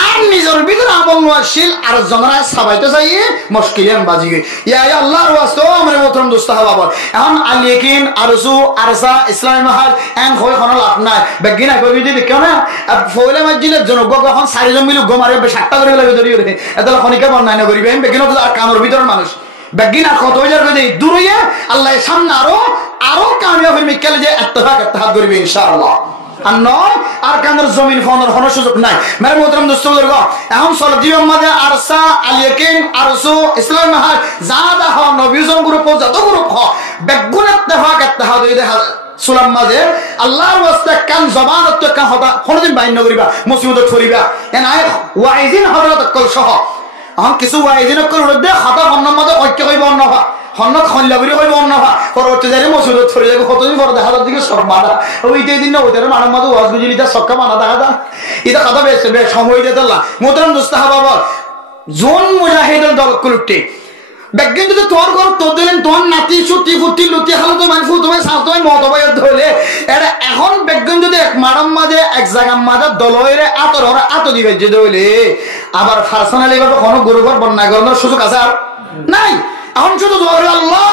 আর নিজের ভিতরে আমল নশীল আর জনরা সবাইতে চাই মুশকিলান বাজি ইয়া আল্লাহর ওয়াস্তে আমরে মোহতরম দোস্ত হওয়া বল এখন আলিয়াকিন আরসু আরসা ইসলামী মহাল এন কই কোন লাভ নাই বেকিনা কই যদি কেন ফয়লা মসজিদের জনগণ এখন চারিজন মিলে গোমারে 60টা করে লাগে ধরি রে এতলা খনিকা বন্যায় না করিবে বেকিনা তো কামর ভিতরের মানুষ বেকিনা কত হাজার করে দূরে আল্লাহ সামনে আরো কামিয়াব হইবে কেলে যে ইত্তেফাক করিবে ইনশাআল্লাহ আর নয় আর কানের জমিন ফোনের কোনো সুযোগ নাই মেরে মোহতরম দোস্ত বুজুর্গ এখন সলজিবের মাঝে আরসা আলিয়াকিন আরসু ইসলামী মহাল জাদা হ নবীজন গ্রুপ যত গ্রুপ হ বেগুন ইত্তেফাক হইবে সুলাম মাঝে আল্লাহর ওয়াস্তে কান জবান তো কান হতা কোনদিন বাইন করিবা মুসিবত করিবা এন আয় ওয়াইজিন হযরত কল সহ এখন কিছু ওয়াইজিন কল দে খাতা বন্নর মধ্যে ঐক্য হইব অন্যভা হন্নত খল্লাগুড়ি হইব অন্যভা করতে যাই মুসিবত ছড়ে যাবে কতদিন পর দেখা যাচ্ছে সব মানা ওইটাই দিন না ওইটার মানার মতো ওয়াজ বুঝিলি তার সক্কা মানা দেখা যায় এটা কথা বেশ সময় দিতে না মোহতরম দোস্ত বাবা জোন মুজাহিদের দল কুলুটে বেগিন যদি তোর ঘর তোর দিলেন তোর নাতি ছুটি ফুটি লুটি খালো তো মানুষ তোমায় সাল তোমায় মতবায় ধরলে এটা এখন বেগিন যদি এক মারাম মাঝে এক জায়গার মাঝে দলরে আত দিবে যে ধরলে আবার পার্সোনালি ভাবে কোনো গুরুঘর বন্যা করানোর সুযোগ আছে আর নাই এখন শুধু আল্লাহ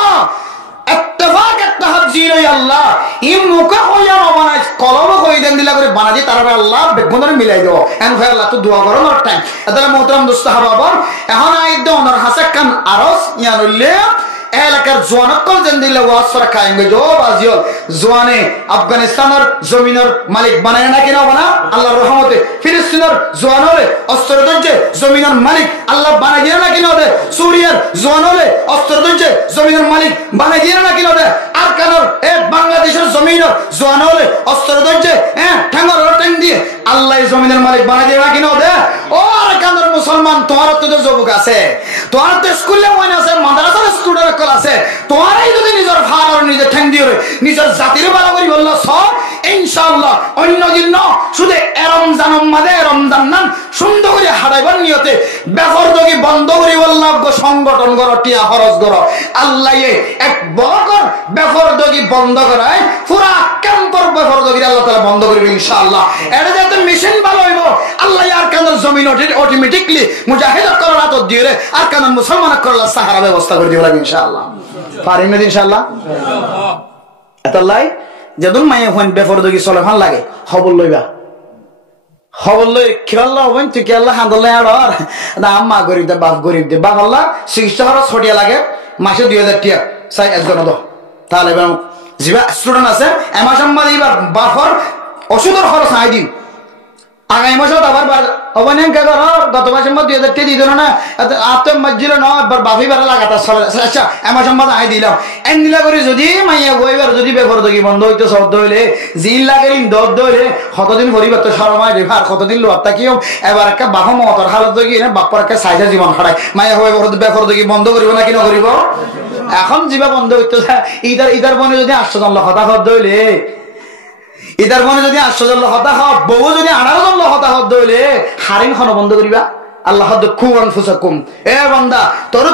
ইত্তেফাক ইত্তেহাদ জিরাই আল্লাহ ই মুকা হইয়া বানাই কলম কই দেন দিলা করে বানাজি তারপরে আল্লাহ বেগুনরে মিলাই দাও এন ভাই আল্লাহ তো দোয়া করো নর টাইম এদালে মোহতরম দোস্ত হাবাব এখন আইদ ওনার হাসাকান আরস ইয়ানুল্লাহ এলাকার জওয়ানকল দেন দিলা ওয়াজ করা কায়েম গো বাজিল জওয়ানে আফগানিস্তানের জমিনের মালিক বানায় না কিনা বানা আল্লাহর রহমতে ফিলিস্তিনের জওয়ানরে অস্ত্র দঞ্জে জমিনের মালিক আল্লাহ বানায় দিনা না কিনা দে সুরিয়ার জওয়ানরে অস্ত্র দঞ্জে জমিনের মালিক বানায় দিনা না কিনা দে আর কানর এ বাংলাদেশের জমিনের জওয়ানরে অস্ত্র দঞ্জে ঠ্যাঙ্গর ট্যাং দিয়ে আল্লাহ জমিনের মালিক বানায় দিনা না কিনা দে ও আর কানর মুসলমান তোমার তো যুবক আছে তোমার তো স্কুলে মনে আছে মাদ্রাসার স্টুডেন্ট কল আছে তোমারই যদি নিজের ভার আর নিজের ঠ্যাং দিয়ে নিজের জাতির ভালো করি বললো সব ইনশাআল্লাহ অন্য দিন শুধু রমজান মাঝে রমজান নান সুন্দর করে হারাইবার নিয়তে বেফরদগি বন্ধ করি বললাম সংগঠন করো টিয়া খরচ করো আল্লাহ এক বড় বেফরদগি বন্ধ করায় পুরা ক্যাম্পর বেফরদগি আল্লাহ তাআলা বন্ধ করবে ইনশাআল্লাহ এটা যাতে মেশিন ভালো হইব আল্লাহ আর কানের জমিন অটোমেটিকলি মুজাহিদ করার হাত দিয়ে আর কানের মুসলমান করার সাহারা ব্যবস্থা করে দিব ইনশাআল্লাহ পারেন না ইনশাআল্লাহ এতলাই যেদুন মাইয়া হন বেফরদগি চলে ভাল লাগে খবর লইবা খবর লই খেয়াল্লাহ হবেন তুই খেয়াল্লাহ হাঁদল্লাহ আর আম্মা গরিব দে বাপ গরিব দে বাপ আল্লাহ চিকিৎসা খরচ ছটিয়া লাগে মাসে 2000 টাকা চাই একজন তাহলে যিবা স্টুডেন্ট আছে এমাস আম্মা এইবার বাপর ওষুধের খরচ আই দিন আগামী মাসত আবার অবনেন কে কর গত মাসের মধ্যে 2000 টাকা দিল না আত্ম মসজিদে না একবার বাফি বেড়া লাগাতা আচ্ছা এমাস আম্মা আই দিলাম এন দিলা করে যদি মাইয়া বইবার যদি বেফরদগি বন্ধ হইতো শব্দ হইলে জিন লাগেন দদ হইলে কতদিন পরিবার তো শরমায় রেফার কতদিন লোয়াত্তা কিও এবার একটা বাবা মতর হালত গি না বাপ্পার একটা সাইজা জীবন খাড়ায় মাইয়া হয়ে বেফরদগি বন্ধ করিব না কি না করিব এখন জিবা বন্ধ হইতো ইদার বনে যদি 800 জন হতা হদ হইলে ইদার মনে যদি 800 জন হতা হব বউ যদি 18 জন হতা হদ হইলে হারিন খন বন্ধ করিবা আল্লাহ খুব আনফুসাকুম এ বান্দা তোর